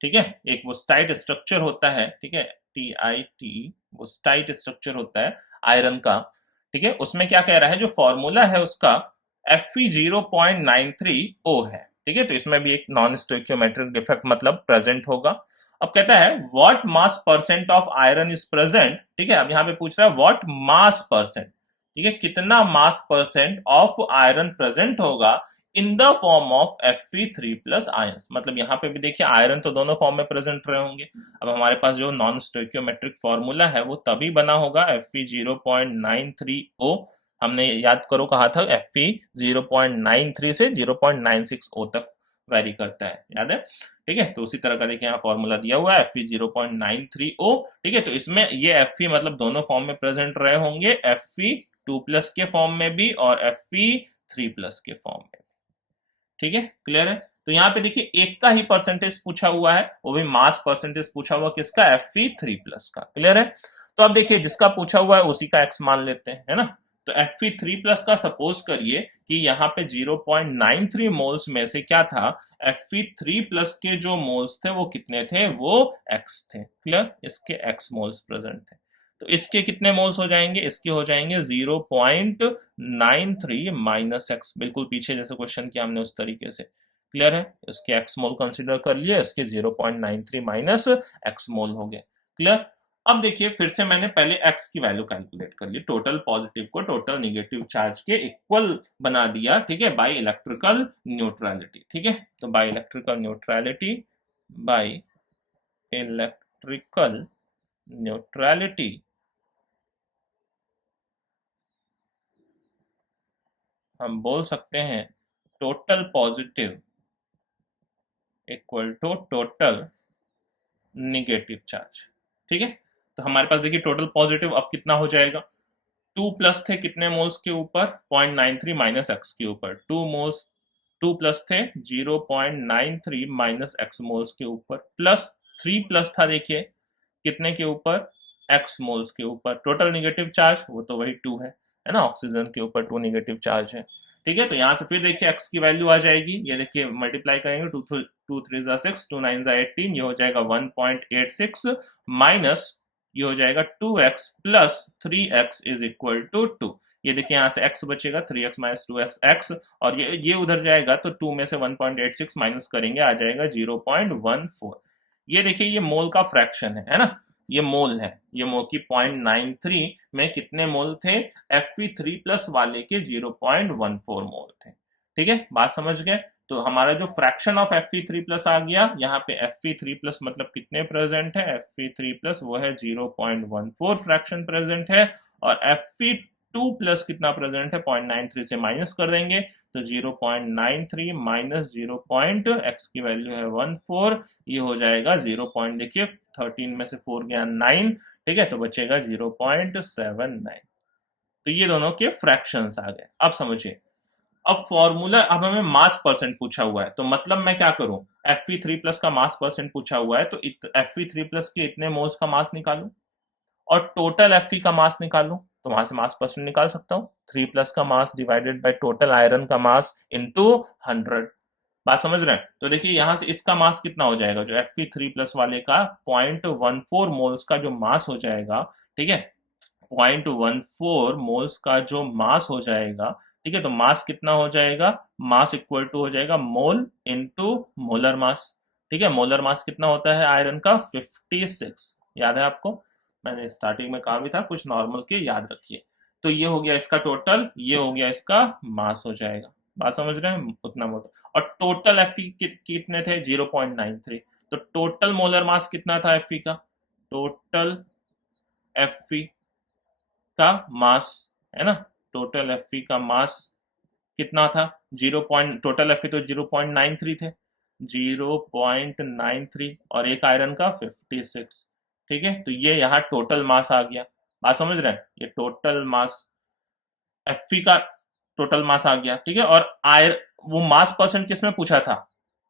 ठीक है, एक वुस्टाइट स्ट्रक्चर होता है, ठीक है, TIT वुस्टाइट स्ट्रक्चर होता है आयरन का, ठीक है, उसमें क्या कह रहा है, जो फॉर्मूला है उसका Fe0.93O है, ठीक है, तो इसमें भी एक नॉन स्टोइकियोमेट्रिक डिफेक्ट मतलब प्रेजेंट होगा। अब कहता है what mass percent of iron is present, ठीक है, अब यहां पे पूछ रहा है व्हाट मास परसेंट, ठीक है, कितना mass percent of iron present होगा in the form of Fe3 plus ions, मतलब यहाँ पे भी देखिए आयरन तो दोनों फॉर्म में प्रेजेंट रहे होंगे। अब हमारे पास जो नॉन स्टोइकियोमेट्रिक फॉर्मूला है वो तभी बना होगा Fe0.93O, हमने याद करो कहा था Fe0.93 से 0.96O तक वेरी करता है, याद है, ठीक है, तो उसी तरह का देखिए यहाँ फॉर्मूला दिया हुआ है Fe0.93O, ठीक है, तो इसमें ये Fe मतलब दोनों फॉर्म में प्रेजेंट रहे होंगे, Fe2 प्लस के फॉर्म में भी और Fe3 प्लस के फॉर्म में, ठीक है, क्लियर है। तो यहाँ पे देखिए एक का ही परसेंटेज पूछा हुआ है, वो भी मास परसेंटेज पूछा हुआ किसका, Fe3 प्लस का, क्लियर है। तो अब देखिए जिसका पूछा हुआ है उसी का x मान लेते हैं, है ना, तो Fe3 प्लस का सपोज करिए कि यहाँ पे 0.93 मोल्स में से क्या था, Fe3 प्लस के जो मोल्स थे वो कितने थे, वो x थे, क्लियर, इसके x मोल्स प्रेजेंट थे, तो इसके कितने मोल्स हो जाएंगे, इसके हो जाएंगे 0.93 माइनस एक्स, बिल्कुल पीछे जैसे क्वेश्चन किया हमने उस तरीके से, क्लियर है, इसके एक्स मोल कंसीडर कर लिए, इसके 0.93 माइनस एक्स मोल हो गए, क्लियर। अब देखिए फिर से मैंने पहले x की वैल्यू कैलकुलेट कर ली, टोटल पॉजिटिव को टोटल निगेटिव चार्ज के इक्वल बना दिया, ठीक है, बाय इलेक्ट्रिकल न्यूट्रलिटी, ठीक है, तो by electrical neutrality, by electrical neutrality हम बोल सकते हैं total positive equal to total negative charge, ठीक है, तो हमारे पास देखिए टोटल पॉजिटिव अब कितना हो जाएगा, 2 प्लस थे कितने मोल्स के ऊपर, 0.93 माइनस एक्स के ऊपर, 2 मोल्स, 2 प्लस थे 0.93 माइनस एक्स मोल्स के ऊपर, प्लस 3 प्लस था देखिए कितने के ऊपर, एक्स मोल्स के ऊपर, टोटल निगेटिव चार्ज वो तो वही 2 है ना, ऑक्सीजन के ऊपर 2 निगेटिव चार्ज है, ठीक है, तो यहां से फिर देखिए x की वैल्यू आ जाएगी, ये देखिए मल्टीप्लाई करेंगे, 2 3 6, 2 9 18, ये हो जाएगा 1.86 माइनस ये हो जाएगा 2x plus 3x is equal to 2, ये देखिए यहाँ से x बचेगा 3x माइनस 2x x, और ये उधर जाएगा तो 2 में से 1.86 माइनस करेंगे आ जाएगा 0.14, ये देखिए ये मोल का फ्रैक्शन है ना, ये मोल है, ये मोल की 0.93 में कितने मोल थे, Fe3 प्लस वाले के 0.14 मोल थे, ठीक है, बात समझ गए। तो हमारा जो फ्रैक्शन ऑफ Fe3 प्लस आ गया, यहाँ पे Fe3 प्लस मतलब कितने प्रेजेंट है, Fe3 प्लस वो है 0.14 फ्रैक्शन प्रेजेंट है, और Fe2 प्लस कितना प्रेजेंट है, 0.93 से माइनस कर देंगे तो 0.93 माइनस 0. की वैल्यू है 14, ये हो जाएगा 0. देखिए 13 में से 4 गया 9, ठीक है, तो बचेगा 0.79, तो ये दोनों के फ्रैक्शंस आ गए। अब समझिए अब फॉर्मूला, अब हमें मास परसेंट पूछा हुआ है, तो मतलब मैं क्या करूं, Fe3+ का मास परसेंट पूछा हुआ है तो Fe3+ के इतने मोल्स का मास निकालूं और टोटल Fe का मास निकालूं, तो वहां से मास परसेंट निकाल सकता हूं। 3+ का mass divided by total iron का मास इंटू 100। बात समझ रहे हैं? तो देखिए यहां से इसका मास कितना हो जाएगा, जो Fe3+ वाले का 0.14 मोल्स का जो मास हो जाएगा, ठीक है, 0.14 मोल्स का जो मास हो जाएगा, ठीक है, तो मास कितना हो जाएगा, मास इक्वल टू हो जाएगा मोल इनटू मोलर मास। ठीक है, मोलर मास कितना होता है आयरन का, 56। याद है आपको, मैंने स्टार्टिंग में कहा भी था, कुछ नॉर्मल के याद रखिए। तो ये हो गया इसका टोटल, ये हो गया इसका मास हो जाएगा। बात समझ रहे हैं, उतना मोटा। और टोटल एफई कितने थे, 0.93। तो टोटल मोलर मास कितना था एफई का, टोटल एफई का मास, है ना, टोटल एफई का मास कितना था, टोटल एफई तो 0.93 थे, 0.93 और एक आयरन का 56। ठीक है, तो ये यहाँ टोटल मास आ गया। बात समझ रहे हैं, ये टोटल मास एफई का टोटल मास आ गया। ठीक है, और वो मास परसेंट किसमें पूछा था,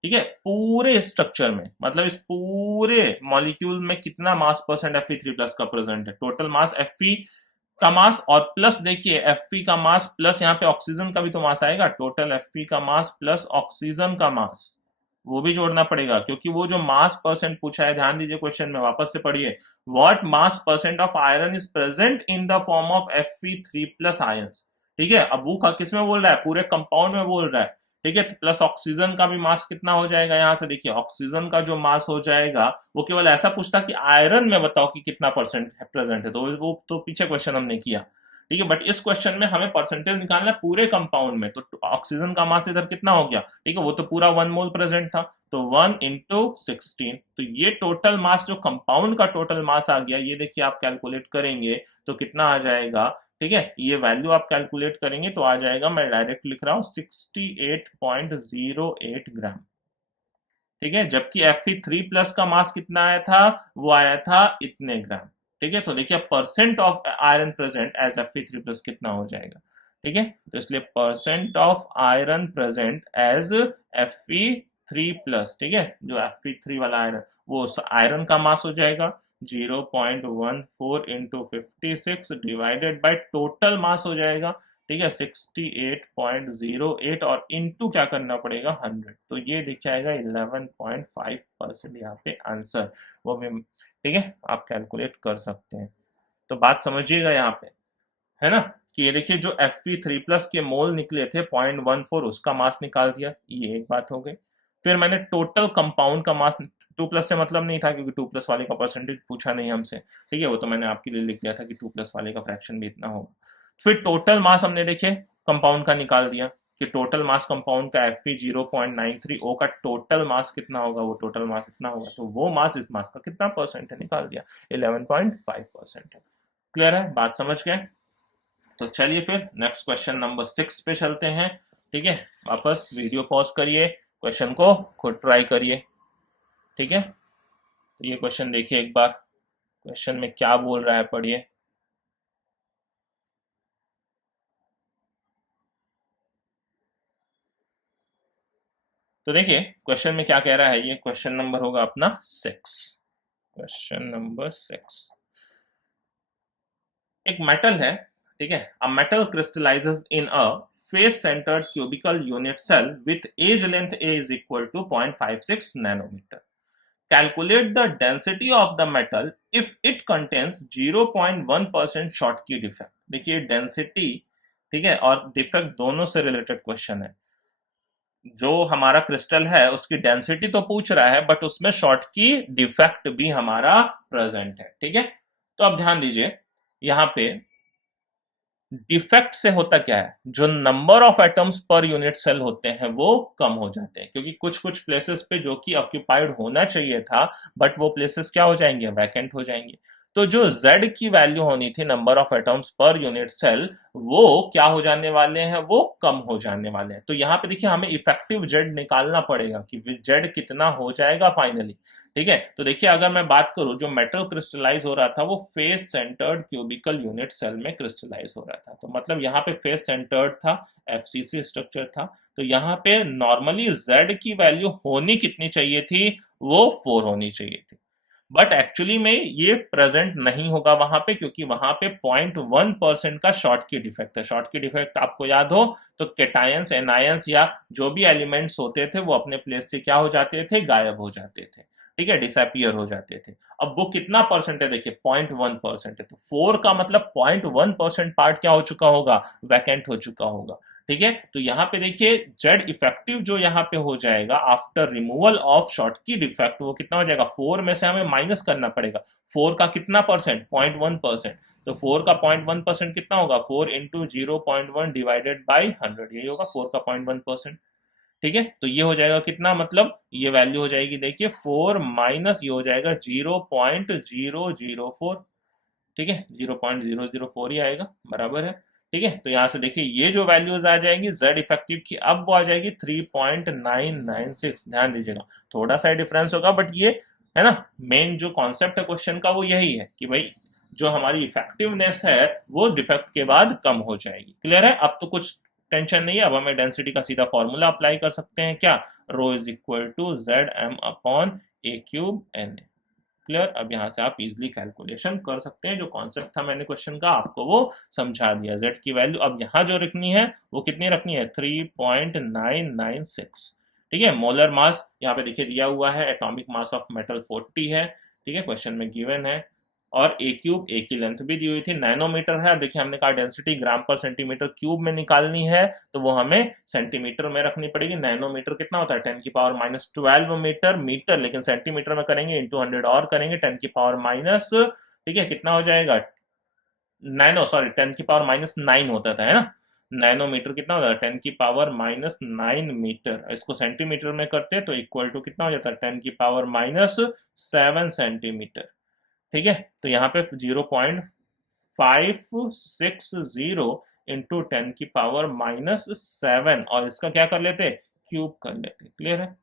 ठीक है, पूरे स्ट्रक्चर में, मतलब इस पूरे मॉलिक्यूल में कितना मास परसेंट Fe3+ का प्रेजेंट है, टोटल मास Fe का मास और प्लस देखिए Fe का मास प्लस यहाँ पे ऑक्सीजन का भी तो मास आएगा, टोटल Fe का मास प्लस ऑक्सीजन का मास, वो भी जोड़ना पड़ेगा, क्योंकि वो जो मास परसेंट पूछा है, ध्यान दीजिए क्वेश्चन में, वापस से पढ़िए, what mass percent of iron is present in the form of Fe3+ ions. ठीक है, अब वो किस में बोल रहा है, पूरे कंपाउंड में बोल रहा है। ठीक है, तो प्लस ऑक्सीजन का भी मास कितना हो जाएगा, यहां से देखिए ऑक्सीजन का जो मास हो जाएगा, वो केवल ऐसा पूछता कि आयरन में बताओ कि कितना परसेंट प्रेजेंट है, तो वो तो पीछे क्वेश्चन हमने किया। ठीक है, बट इस क्वेश्चन में हमें परसेंटेज निकालना है पूरे कंपाउंड में, तो ऑक्सीजन का मास इधर कितना हो गया, ठीक है, वो तो पूरा 1 मोल प्रेजेंट था, तो 1 इंटू 16, तो ये टोटल मास जो कंपाउंड का टोटल मास आ गया, ये देखिए आप कैलकुलेट करेंगे तो कितना आ जाएगा। ठीक है, ये वैल्यू आप कैलकुलेट करेंगे तो आ जाएगा, मैं डायरेक्ट लिख रहा हूं, 68.08 ग्राम। ठीक है, जबकि Fe3+ का मास कितना आया था, वो आया था इतने ग्राम। ठीक है, तो देखिए percent of iron present as Fe3+ कितना हो जाएगा। ठीक है, तो इसलिए percent of iron present as Fe3+, ठीक है, जो Fe3 वाला आयरन, वो आयरन का मास हो जाएगा 0.14 into 56 divided by total mass हो जाएगा, ठीक है, 68.08 और इनटू क्या करना पड़ेगा, 100, तो ये दिख जाएगा 11.5% यहाँ पे आंसर, वो भी ठीक है, आप कैलकुलेट कर सकते हैं। तो बात समझिएगा यहाँ पे, है ना, कि ये देखिए जो Fe3+ के मोल निकले थे 0.14, उसका मास निकाल दिया, ये एक बात हो गई। फिर मैंने टोटल कंपाउंड का मास, 2+ से मतलब नहीं था क्योंकि 2+ वाले का परसेंटेज पूछा नहीं हमसे, ठीक है, वो तो मैंने आपके लिए लिख दिया था कि 2+ वाले का फ्रैक्शन भी इतना होगा। फिर टोटल मास हमने देखे कंपाउंड का निकाल दिया कि टोटल मास कंपाउंड का Fe 0.93, O का टोटल मास कितना होगा, वो टोटल मास इतना होगा, तो वो मास इस मास का कितना परसेंट है, निकाल दिया, 11.5% है। क्लियर है, बात समझ गए? तो चलिए फिर नेक्स्ट क्वेश्चन नंबर 6 पे चलते हैं। ठीक है, वापस वीडियो पॉज करिए, क्वेश्चन को खुद ट्राई करिए। ठीक है, तो ये क्वेश्चन देखिए एक बार, क्वेश्चन में क्या बोल रहा है, पढ़िए। तो देखिए क्वेश्चन में क्या कह रहा है, ये क्वेश्चन नंबर होगा अपना 6, क्वेश्चन नंबर 6। एक मेटल है, ठीक है, a metal crystallises in a face centred cubical unit cell with edge length A is equal to 0.56 nanometre. Calculate the density of the metal if it contains 0.1% Schottky defect. देखिए density, ठीक है, और defect दोनों से related question है। जो हमारा crystal है उसकी डेंसिटी तो पूछ रहा है, बट उसमें शॉर्टकी डिफेक्ट भी हमारा प्रेजेंट है। ठीक है, तो अब ध्यान दीजिए, यहां पे डिफेक्ट से होता क्या है, जो number of atoms per unit cell होते हैं वो कम हो जाते हैं, क्योंकि कुछ कुछ प्लेसेस पे जो कि ऑक्यूपाइड होना चाहिए था, बट वो प्लेसेस क्या हो जाएंगे, वैकेंट हो जाएंगे। तो जो Z की वैल्यू होनी थी, number of atoms per unit cell, वो क्या हो जाने वाले हैं, वो कम हो जाने वाले हैं। तो यहाँ पे देखिए हमें इफेक्टिव Z निकालना पड़ेगा कि Z कितना हो जाएगा फाइनली। ठीक है, तो देखिए अगर मैं बात करूं, जो मेटल क्रिस्टलाइज हो रहा था वो face centred cubical unit cell में क्रिस्टलाइज हो रहा था। तो मतलब यहाँ पे फेस सेंटर्ड था, FCC स्ट्रक्चर था। तो यहाँ पे नॉर्मली Z की वैल्यू होनी कितनी चाहिए थी, वो 4 होनी चाहिए थी। बट एक्चुअली में ये प्रेजेंट नहीं होगा वहां पे, क्योंकि वहां पे 0.1% का शॉर्ट की डिफेक्ट है। शॉर्ट की डिफेक्ट आपको याद हो तो केटायंस, एनायंस या जो भी एलिमेंट्स होते थे वो अपने प्लेस से क्या हो जाते थे, गायब हो जाते थे। ठीक है, डिसअपियर हो जाते थे। अब वो कितना परसेंट है, देखिए 0.1% है। तो 4 का मतलब 0.1% पार्ट क्या हो चुका होगा, वैकेंट हो चुका होगा। ठीक है, तो यहाँ पे देखिए जेड इफेक्टिव जो यहाँ पे हो जाएगा आफ्टर रिमूवल ऑफ शॉर्ट की डिफेक्ट, वो कितना हो जाएगा, 4 में से हमें माइनस करना पड़ेगा। 4 का कितना परसेंट, 0.1%। तो 4 का 0.1% कितना होगा, 4 इंटू 0.1 डिवाइडेड बाई 100, यही होगा 4 का 0.1%। ठीक है, तो ये हो जाएगा कितना, मतलब ये वैल्यू हो जाएगी देखिए 4 माइनस ये हो जाएगा 0.004। ठीक है, 0.004 ही आएगा, बराबर है। ठीक है, तो यहां से देखिए ये जो वैल्यूज आ जाएंगी जेड इफेक्टिव की, अब वो आ जाएगी 3.996। ध्यान दीजिएगा, थोड़ा सा डिफरेंस होगा, बट ये है ना, मेन जो कॉन्सेप्ट है क्वेश्चन का वो यही है कि भाई जो हमारी इफेक्टिवनेस है वो डिफेक्ट के बाद कम हो जाएगी। क्लियर है, अब तो कुछ टेंशन नहीं है। अब हमें डेंसिटी का सीधा फॉर्मूला अप्लाई कर सकते हैं, क्या, rho is equal to Z M upon a cube N A. Clear, अब यहां से आप इजीली कैलकुलेशन कर सकते हैं। जो कॉन्सेप्ट था मैंने क्वेश्चन का आपको वो समझा दिया। जेड की वैल्यू अब यहां जो रखनी है वो कितनी रखनी है, 3.996। ठीक है, मोलर मास यहाँ पे देखिए दिया हुआ है, एटॉमिक मास ऑफ मेटल 40 है। ठीक है, क्वेश्चन में गिवन है। और ए क्यूब, ए की लेंथ भी दी हुई थी, नैनोमीटर है। अब देखिए हमने कहा डेंसिटी ग्राम पर सेंटीमीटर क्यूब में निकालनी है, तो वो हमें सेंटीमीटर में रखनी पड़ेगी। नैनोमीटर कितना होता है, 10⁻⁻12 मीटर, मीटर लेकिन सेंटीमीटर में करेंगे, इंटू 100 और करेंगे, 10⁻⁻, ठीक है, कितना हो जाएगा, नैनो सॉरी 10⁻⁹ होता था, है ना। नैनोमीटर कितना होता है, 10⁻⁹ मीटर। इसको सेंटीमीटर में करते हैं तो इक्वल टू कितना हो जाता है, 10⁻⁷ सेंटीमीटर। ठीक है, तो यहाँ पे 0.560 इंटू 10⁻⁻7, और इसका क्या कर लेते, क्यूब कर लेते। क्लियर है,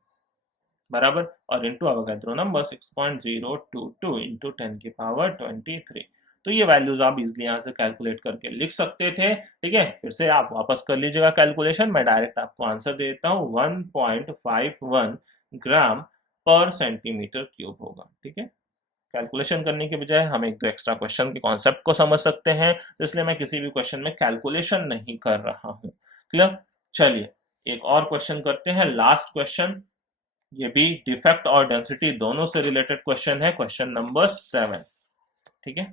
बराबर, और इंटू अवोगाद्रो नंबर 6.022 इंटू 10⁻23। तो ये वैल्यूज आप इजिली यहाँ से कैलकुलेट करके लिख सकते थे। ठीक है, फिर से आप वापस कर लीजिएगा कैलकुलेशन, मैं डायरेक्ट आपको आंसर दे देता हूँ, 1.51 ग्राम पर सेंटीमीटर क्यूब होगा। ठीक है, कैलकुलेशन करने के बजाय हम एक दो एक्स्ट्रा क्वेश्चन के कॉन्सेप्ट को समझ सकते हैं, तो इसलिए मैं किसी भी क्वेश्चन में कैलकुलेशन नहीं कर रहा हूँ। क्लियर, चलिए एक और क्वेश्चन करते हैं, लास्ट क्वेश्चन। ये भी डिफेक्ट और डेंसिटी दोनों से रिलेटेड क्वेश्चन है, क्वेश्चन नंबर 7। ठीक है,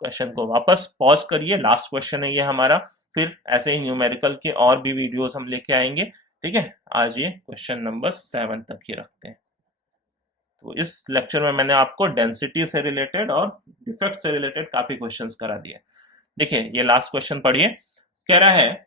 क्वेश्चन को वापस पॉज करिए, लास्ट क्वेश्चन है ये हमारा, फिर ऐसे ही न्यूमेरिकल के और भी वीडियोस हम लेके आएंगे। ठीक है, आज ये क्वेश्चन नंबर 7 तक ही रखते हैं। तो इस लेक्चर में मैंने आपको डेंसिटी से रिलेटेड और डिफेक्ट से रिलेटेड काफी क्वेश्चंस करा दिए। देखिए ये लास्ट क्वेश्चन पढ़िए, कह रहा है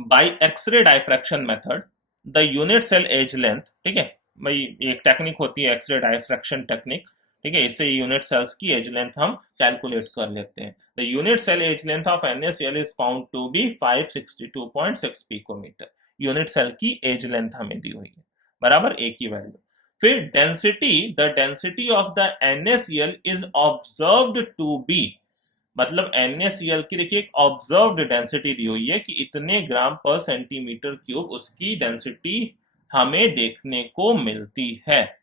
by X ray diffraction method the unit cell edge length. ठीक है भाई, एक टेक्निक होती है एक्सरे डायफ्रैक्शन टेक्निक। ठीक है, इससे यूनिट सेल्स की एज लेंथ हम कैलकुलेट कर लेते हैं। The unit cell edge length of NaCl is found to be 562.6 picometre. Unit cell की एज लेंथ हमें दी हुई है, बराबर, एक ही वैल्यू। फिर density, the density of the NaCl is observed to be, मतलब NaCl की देखिए एक ऑब्जर्व्ड डेंसिटी दी हुई है कि इतने ग्राम पर सेंटीमीटर क्यूब उसकी डेंसिटी हमें देखने को मिलती है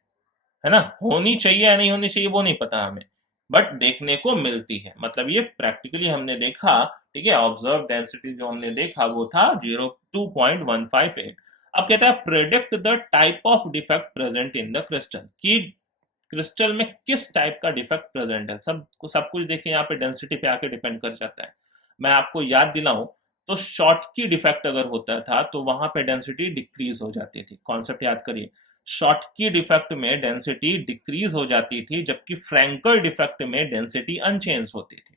ना। होनी चाहिए या नहीं होनी चाहिए वो नहीं पता हमें, बट देखने को मिलती है, मतलब ये प्रैक्टिकली हमने देखा। ठीक है, ऑब्जर्व डेंसिटी जो हमने देखा वो था 2.158। अब कहता है predict the type of defect present in the crystal, की क्रिस्टल में किस टाइप का डिफेक्ट प्रेजेंट है। सब कुछ देखिए यहाँ पे डेंसिटी पे आके डिपेंड कर जाता है। मैं आपको याद दिलाऊं तो शॉर्ट की डिफेक्ट अगर होता था तो वहां पे डेंसिटी डिक्रीज हो जाती थी। कॉन्सेप्ट याद करिए, शॉर्ट की डिफेक्ट में डेंसिटी डिक्रीज हो जाती थी, जबकि फ्रैंकल डिफेक्ट में डेंसिटी अनचेंज होती थी।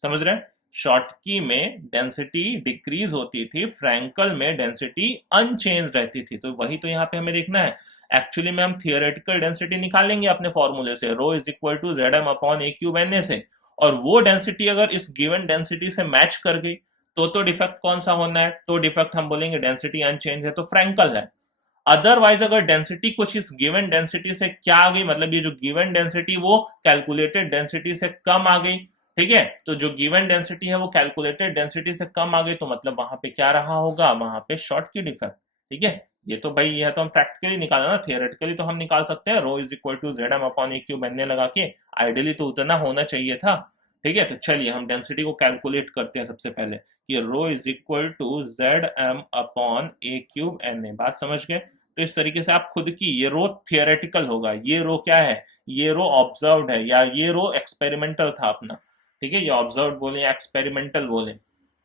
समझ रहे हैं, शॉटकी में डेंसिटी डिक्रीज होती थी, फ्रैंकल में डेंसिटी अनचेंज रहती थी। तो वही तो यहाँ पे हमें देखना है। एक्चुअली में हम थियोरेटिकल डेंसिटी निकालेंगे अपने फॉर्मूले से, rho is equal to Z M upon a cube N A से, और वो डेंसिटी अगर इस गिवन डेंसिटी से मैच कर गई तो डिफेक्ट कौन सा होना है? तो डिफेक्ट हम बोलेंगे डेंसिटी अनचेंज है तो फ्रैंकल है। अदरवाइज अगर डेंसिटी कुछ इस गिवन डेंसिटी से क्या आ गई, मतलब ये जो गिवन डेंसिटी वो कैलकुलेटेड डेंसिटी से कम आ गई, ठीक है, तो जो गिवन डेंसिटी है वो कैलकुलेटेड डेंसिटी से कम आ गई, तो मतलब वहां पे क्या रहा होगा? वहां पे शॉर्ट की डिफेक्ट। ठीक है, ये तो भाई यह तो हम प्रैक्टिकली निकाला ना, थियोरेटिकली तो हम निकाल सकते हैं rho is equal to Z M upon a cube N A लगा के, आइडियली तो उतना होना चाहिए था। ठीक है, तो चलिए हम डेंसिटी को कैलकुलेट करते हैं सबसे पहले कि rho is equal to Z M upon a cube N A. बात समझ गए? तो इस तरीके से आप खुद की, ये रो थियोरेटिकल होगा, ये रो क्या है? ये रो ऑब्जर्व्ड है, या ये रो एक्सपेरिमेंटल था अपना। ठीक है, ये ऑब्जर्व्ड बोले या एक्सपेरिमेंटल बोले।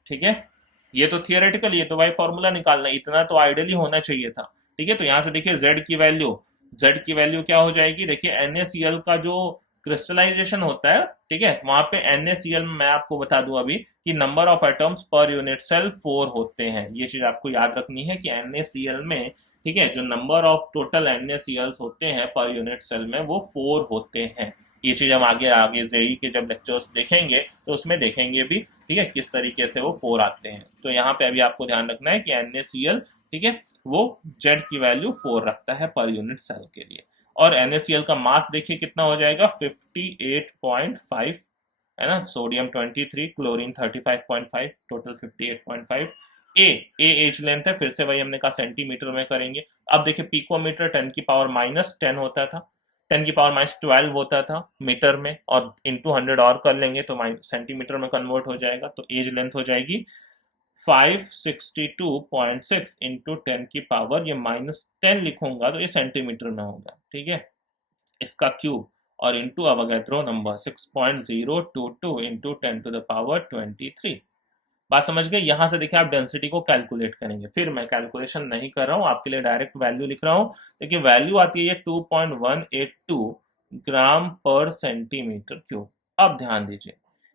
ठीक है, ये तो थियोरेटिकल, ये तो भाई फॉर्मूला निकालना, इतना तो आइडियली होना चाहिए था। ठीक है, तो यहां से देखिए जेड की वैल्यू क्या हो जाएगी? देखिए NaCl का जो क्रिस्टलाइजेशन होता है, ठीक है, वहां पे NaCl में मैं आपको बता दूं अभी कि number of atoms per unit cell 4 होते हैं। ये चीज आपको याद रखनी है कि NaCl में, ठीक है, जो नंबर ऑफ टोटल NaCls होते हैं पर यूनिट सेल में वो 4 होते हैं। ये चीज हम आगे आगे जेई के जब लेक्चर्स देखेंगे तो उसमें देखेंगे भी, ठीक है, किस तरीके से वो 4 आते हैं। तो यहाँ पे अभी आपको ध्यान रखना है कि NaCl, ठीक है, वो जेड की वैल्यू 4 रखता है पर यूनिट सेल के लिए। और NaCl का मास देखिए कितना हो जाएगा? 58.5, है ना, सोडियम 23, क्लोरीन 35.5, टोटल 58.5। ए एज लेंथ है, फिर से वही हमने कहा सेंटीमीटर में करेंगे। अब देखिए पिकोमीटर 10⁻⁻10 होता था, 10⁻12 होता था मीटर में, और इंटू 100 और कर लेंगे तो सेंटीमीटर में कन्वर्ट हो जाएगा। तो एज लेंथ हो जाएगी 562.6 इंटू 10⁻, ये -10 लिखूंगा तो ये सेंटीमीटर में होगा। ठीक है, इसका क्यूब और इंटू अवोगाद्रो नंबर 6.022 इंटू 10⁻23। बात समझ गए? यहां से देखिए आप डेंसिटी को कैलकुलेट करेंगे, फिर मैं कैलकुलेशन नहीं कर रहा हूं, आपके लिए डायरेक्ट वैल्यू लिख रहा हूं। देखिए वैल्यू आती है 2.182 ग्राम पर सेंटीमीटर क्यूब। अब ध्यान दीजिए,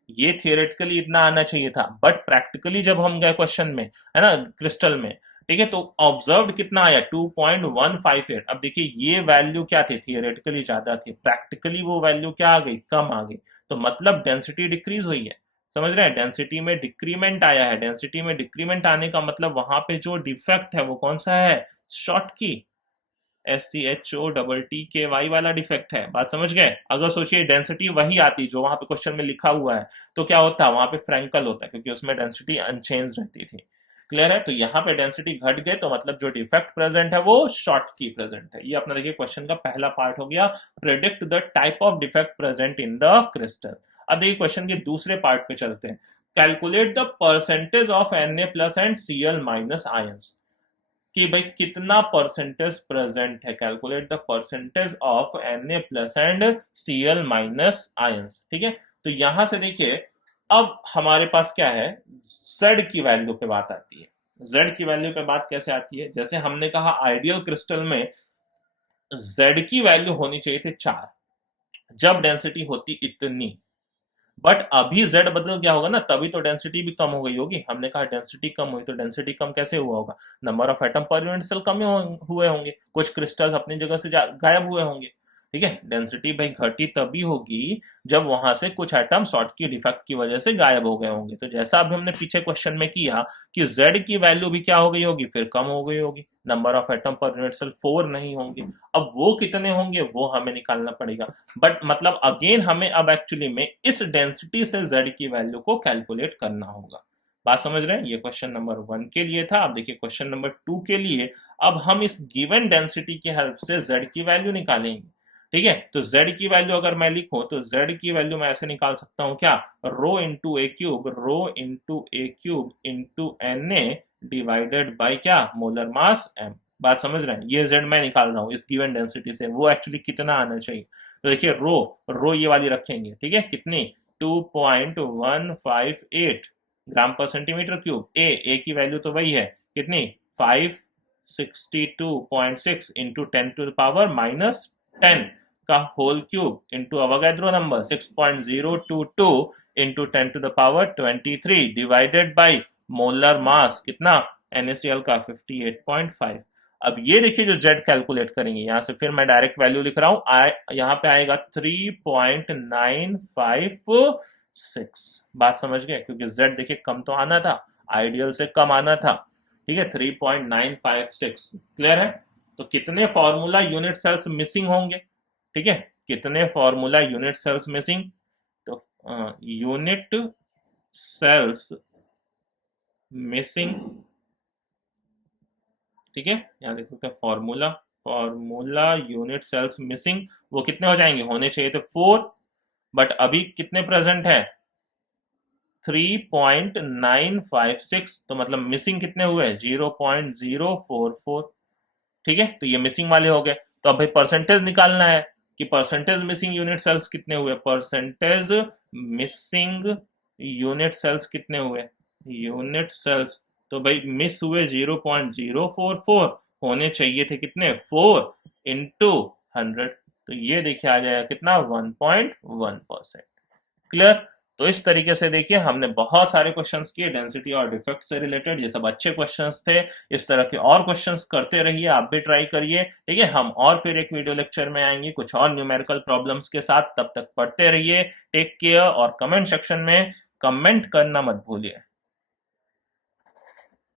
ये थियोरेटिकली इतना आना चाहिए था, बट प्रैक्टिकली जब हम गए क्वेश्चन में, है ना, क्रिस्टल में, ठीक है, तो ऑब्जर्व्ड कितना आया? 2.158। अब देखिए ये वैल्यू क्या थी? थियोरेटिकली ज्यादा थी, प्रैक्टिकली वो वैल्यू क्या आ गई? कम आ गई। तो मतलब डेंसिटी डिक्रीज हुई है। समझ रहे हैं? डेंसिटी में डिक्रीमेंट आया है। डेंसिटी में डिक्रीमेंट आने का मतलब वहां पे जो डिफेक्ट है वो कौन सा है? शॉर्ट की, SCHOTTKY वाला डिफेक्ट है। बात समझ गए? अगर सोचिए डेंसिटी वही आती जो वहां पे क्वेश्चन में लिखा हुआ है तो क्या होता? वहां पे फ्रैंकल होता, क्योंकि उसमें डेंसिटी अनचेंज रहती थी। क्लियर है? तो यहाँ पे डेंसिटी घट गए तो मतलब जो डिफेक्ट प्रेजेंट है वो शॉर्ट की प्रेजेंट है। ये अपना देखिए क्वेश्चन का पहला पार्ट हो गया, predict the type of defect present in the crystal. अब देखिए क्वेश्चन के दूसरे पार्ट पे चलते हैं। Calculate the percentage of Na plus and Cl minus ions, कि भाई कितना परसेंटेज प्रेजेंट है। Calculate the percentage of Na plus and Cl minus ions. ठीक है, तो यहां से देखिए अब हमारे पास क्या है? Z की वैल्यू पे बात आती है। Z की वैल्यू पे बात कैसे आती है? जैसे हमने कहा आइडियल क्रिस्टल में Z की वैल्यू होनी चाहिए थी 4, जब डेंसिटी होती इतनी, बट अभी Z बदल गया होगा ना, तभी तो डेंसिटी भी कम हो गई होगी। हमने कहा डेंसिटी कम हुई, तो डेंसिटी कम कैसे हुआ होगा? Number of atom per unit cell कम हुए होंगे, कुछ क्रिस्टल अपनी जगह से गायब हुए होंगे। ठीक है, डेंसिटी भाई घटी तभी होगी जब वहां से कुछ एटम शॉर्ट की डिफेक्ट की वजह से गायब हो गए होंगे। तो जैसा अभी हमने पीछे क्वेश्चन में किया कि Z की वैल्यू भी क्या हो गई होगी? फिर कम हो गई होगी, number of atom per unit cell 4 नहीं होंगे। अब वो कितने होंगे वो हमें निकालना पड़ेगा, बट मतलब अगेन हमें अब एक्चुअली में इस डेंसिटी से Z की वैल्यू को कैलकुलेट करना होगा। बात समझ रहे हैं? ये क्वेश्चन नंबर 1 के लिए था। अब देखिए क्वेश्चन नंबर 2 के लिए, अब हम इस गिवन डेंसिटी की हेल्प से Z की वैल्यू निकालेंगे। ठीक है, तो Z की वैल्यू अगर मैं लिखूं तो Z की वैल्यू मैं ऐसे निकाल सकता हूं, क्या? Rho into a cube into Na divided by क्या? Molar mass M। बात समझ रहे हैं? ये Z मैं निकाल रहा हूँ इस गिवन डेंसिटी से, वो एक्चुअली कितना आना चाहिए। तो देखिए रो ये वाली रखेंगे, ठीक है, कितनी? 2.158 ग्राम पर सेंटीमीटर क्यूब। ए की वैल्यू तो वही है, कितनी? 562.6 इंटू 10⁻⁻10। का whole cube into Avogadro number 6.022 into 10⁻23 divided by molar mass कितना NaCl का 58.5। अब ये देखिए जो Z कैलकुलेट करेंगे, यहां से फिर मैं डायरेक्ट वैल्यू लिख रहा हूं, यहां पे आएगा 3.956। बात समझ गए, क्योंकि Z देखिए कम तो आना था, आइडियल से कम आना था, ठीक है, 3.956। क्लियर है? तो कितने फॉर्मूला यूनिट सेल्स मिसिंग होंगे, ठीक है, कितने फॉर्मूला यूनिट सेल्स मिसिंग, तो यूनिट सेल्स मिसिंग, ठीक है, यहां देख सकते हैं फॉर्मूला यूनिट सेल्स मिसिंग, वो कितने हो जाएंगे, होने चाहिए थे 4, बट अभी कितने प्रेजेंट है 3.956, तो मतलब मिसिंग कितने हुए 0.044, ठीक है, तो ये मिसिंग वाले हो गए। तो अब भाई परसेंटेज निकालना है कि परसेंटेज मिसिंग यूनिट सेल्स कितने हुए, परसेंटेज मिसिंग यूनिट सेल्स कितने हुए, यूनिट सेल्स, तो भाई मिस हुए 0.044, होने चाहिए थे कितने 4 इंटू 100, तो ये देखिए आ जाएगा कितना 1.1%। क्लियर? तो इस तरीके से देखिए हमने बहुत सारे क्वेश्चंस किए डेंसिटी और डिफेक्ट से रिलेटेड, ये सब अच्छे क्वेश्चंस थे। इस तरह के और क्वेश्चंस करते रहिए, आप भी ट्राई करिए, ठीक है। हम और फिर एक वीडियो लेक्चर में आएंगे कुछ और न्यूमेरिकल प्रॉब्लम्स के साथ, तब तक पढ़ते रहिए। टेक केयर, और कमेंट सेक्शन में कमेंट करना मत भूलिए।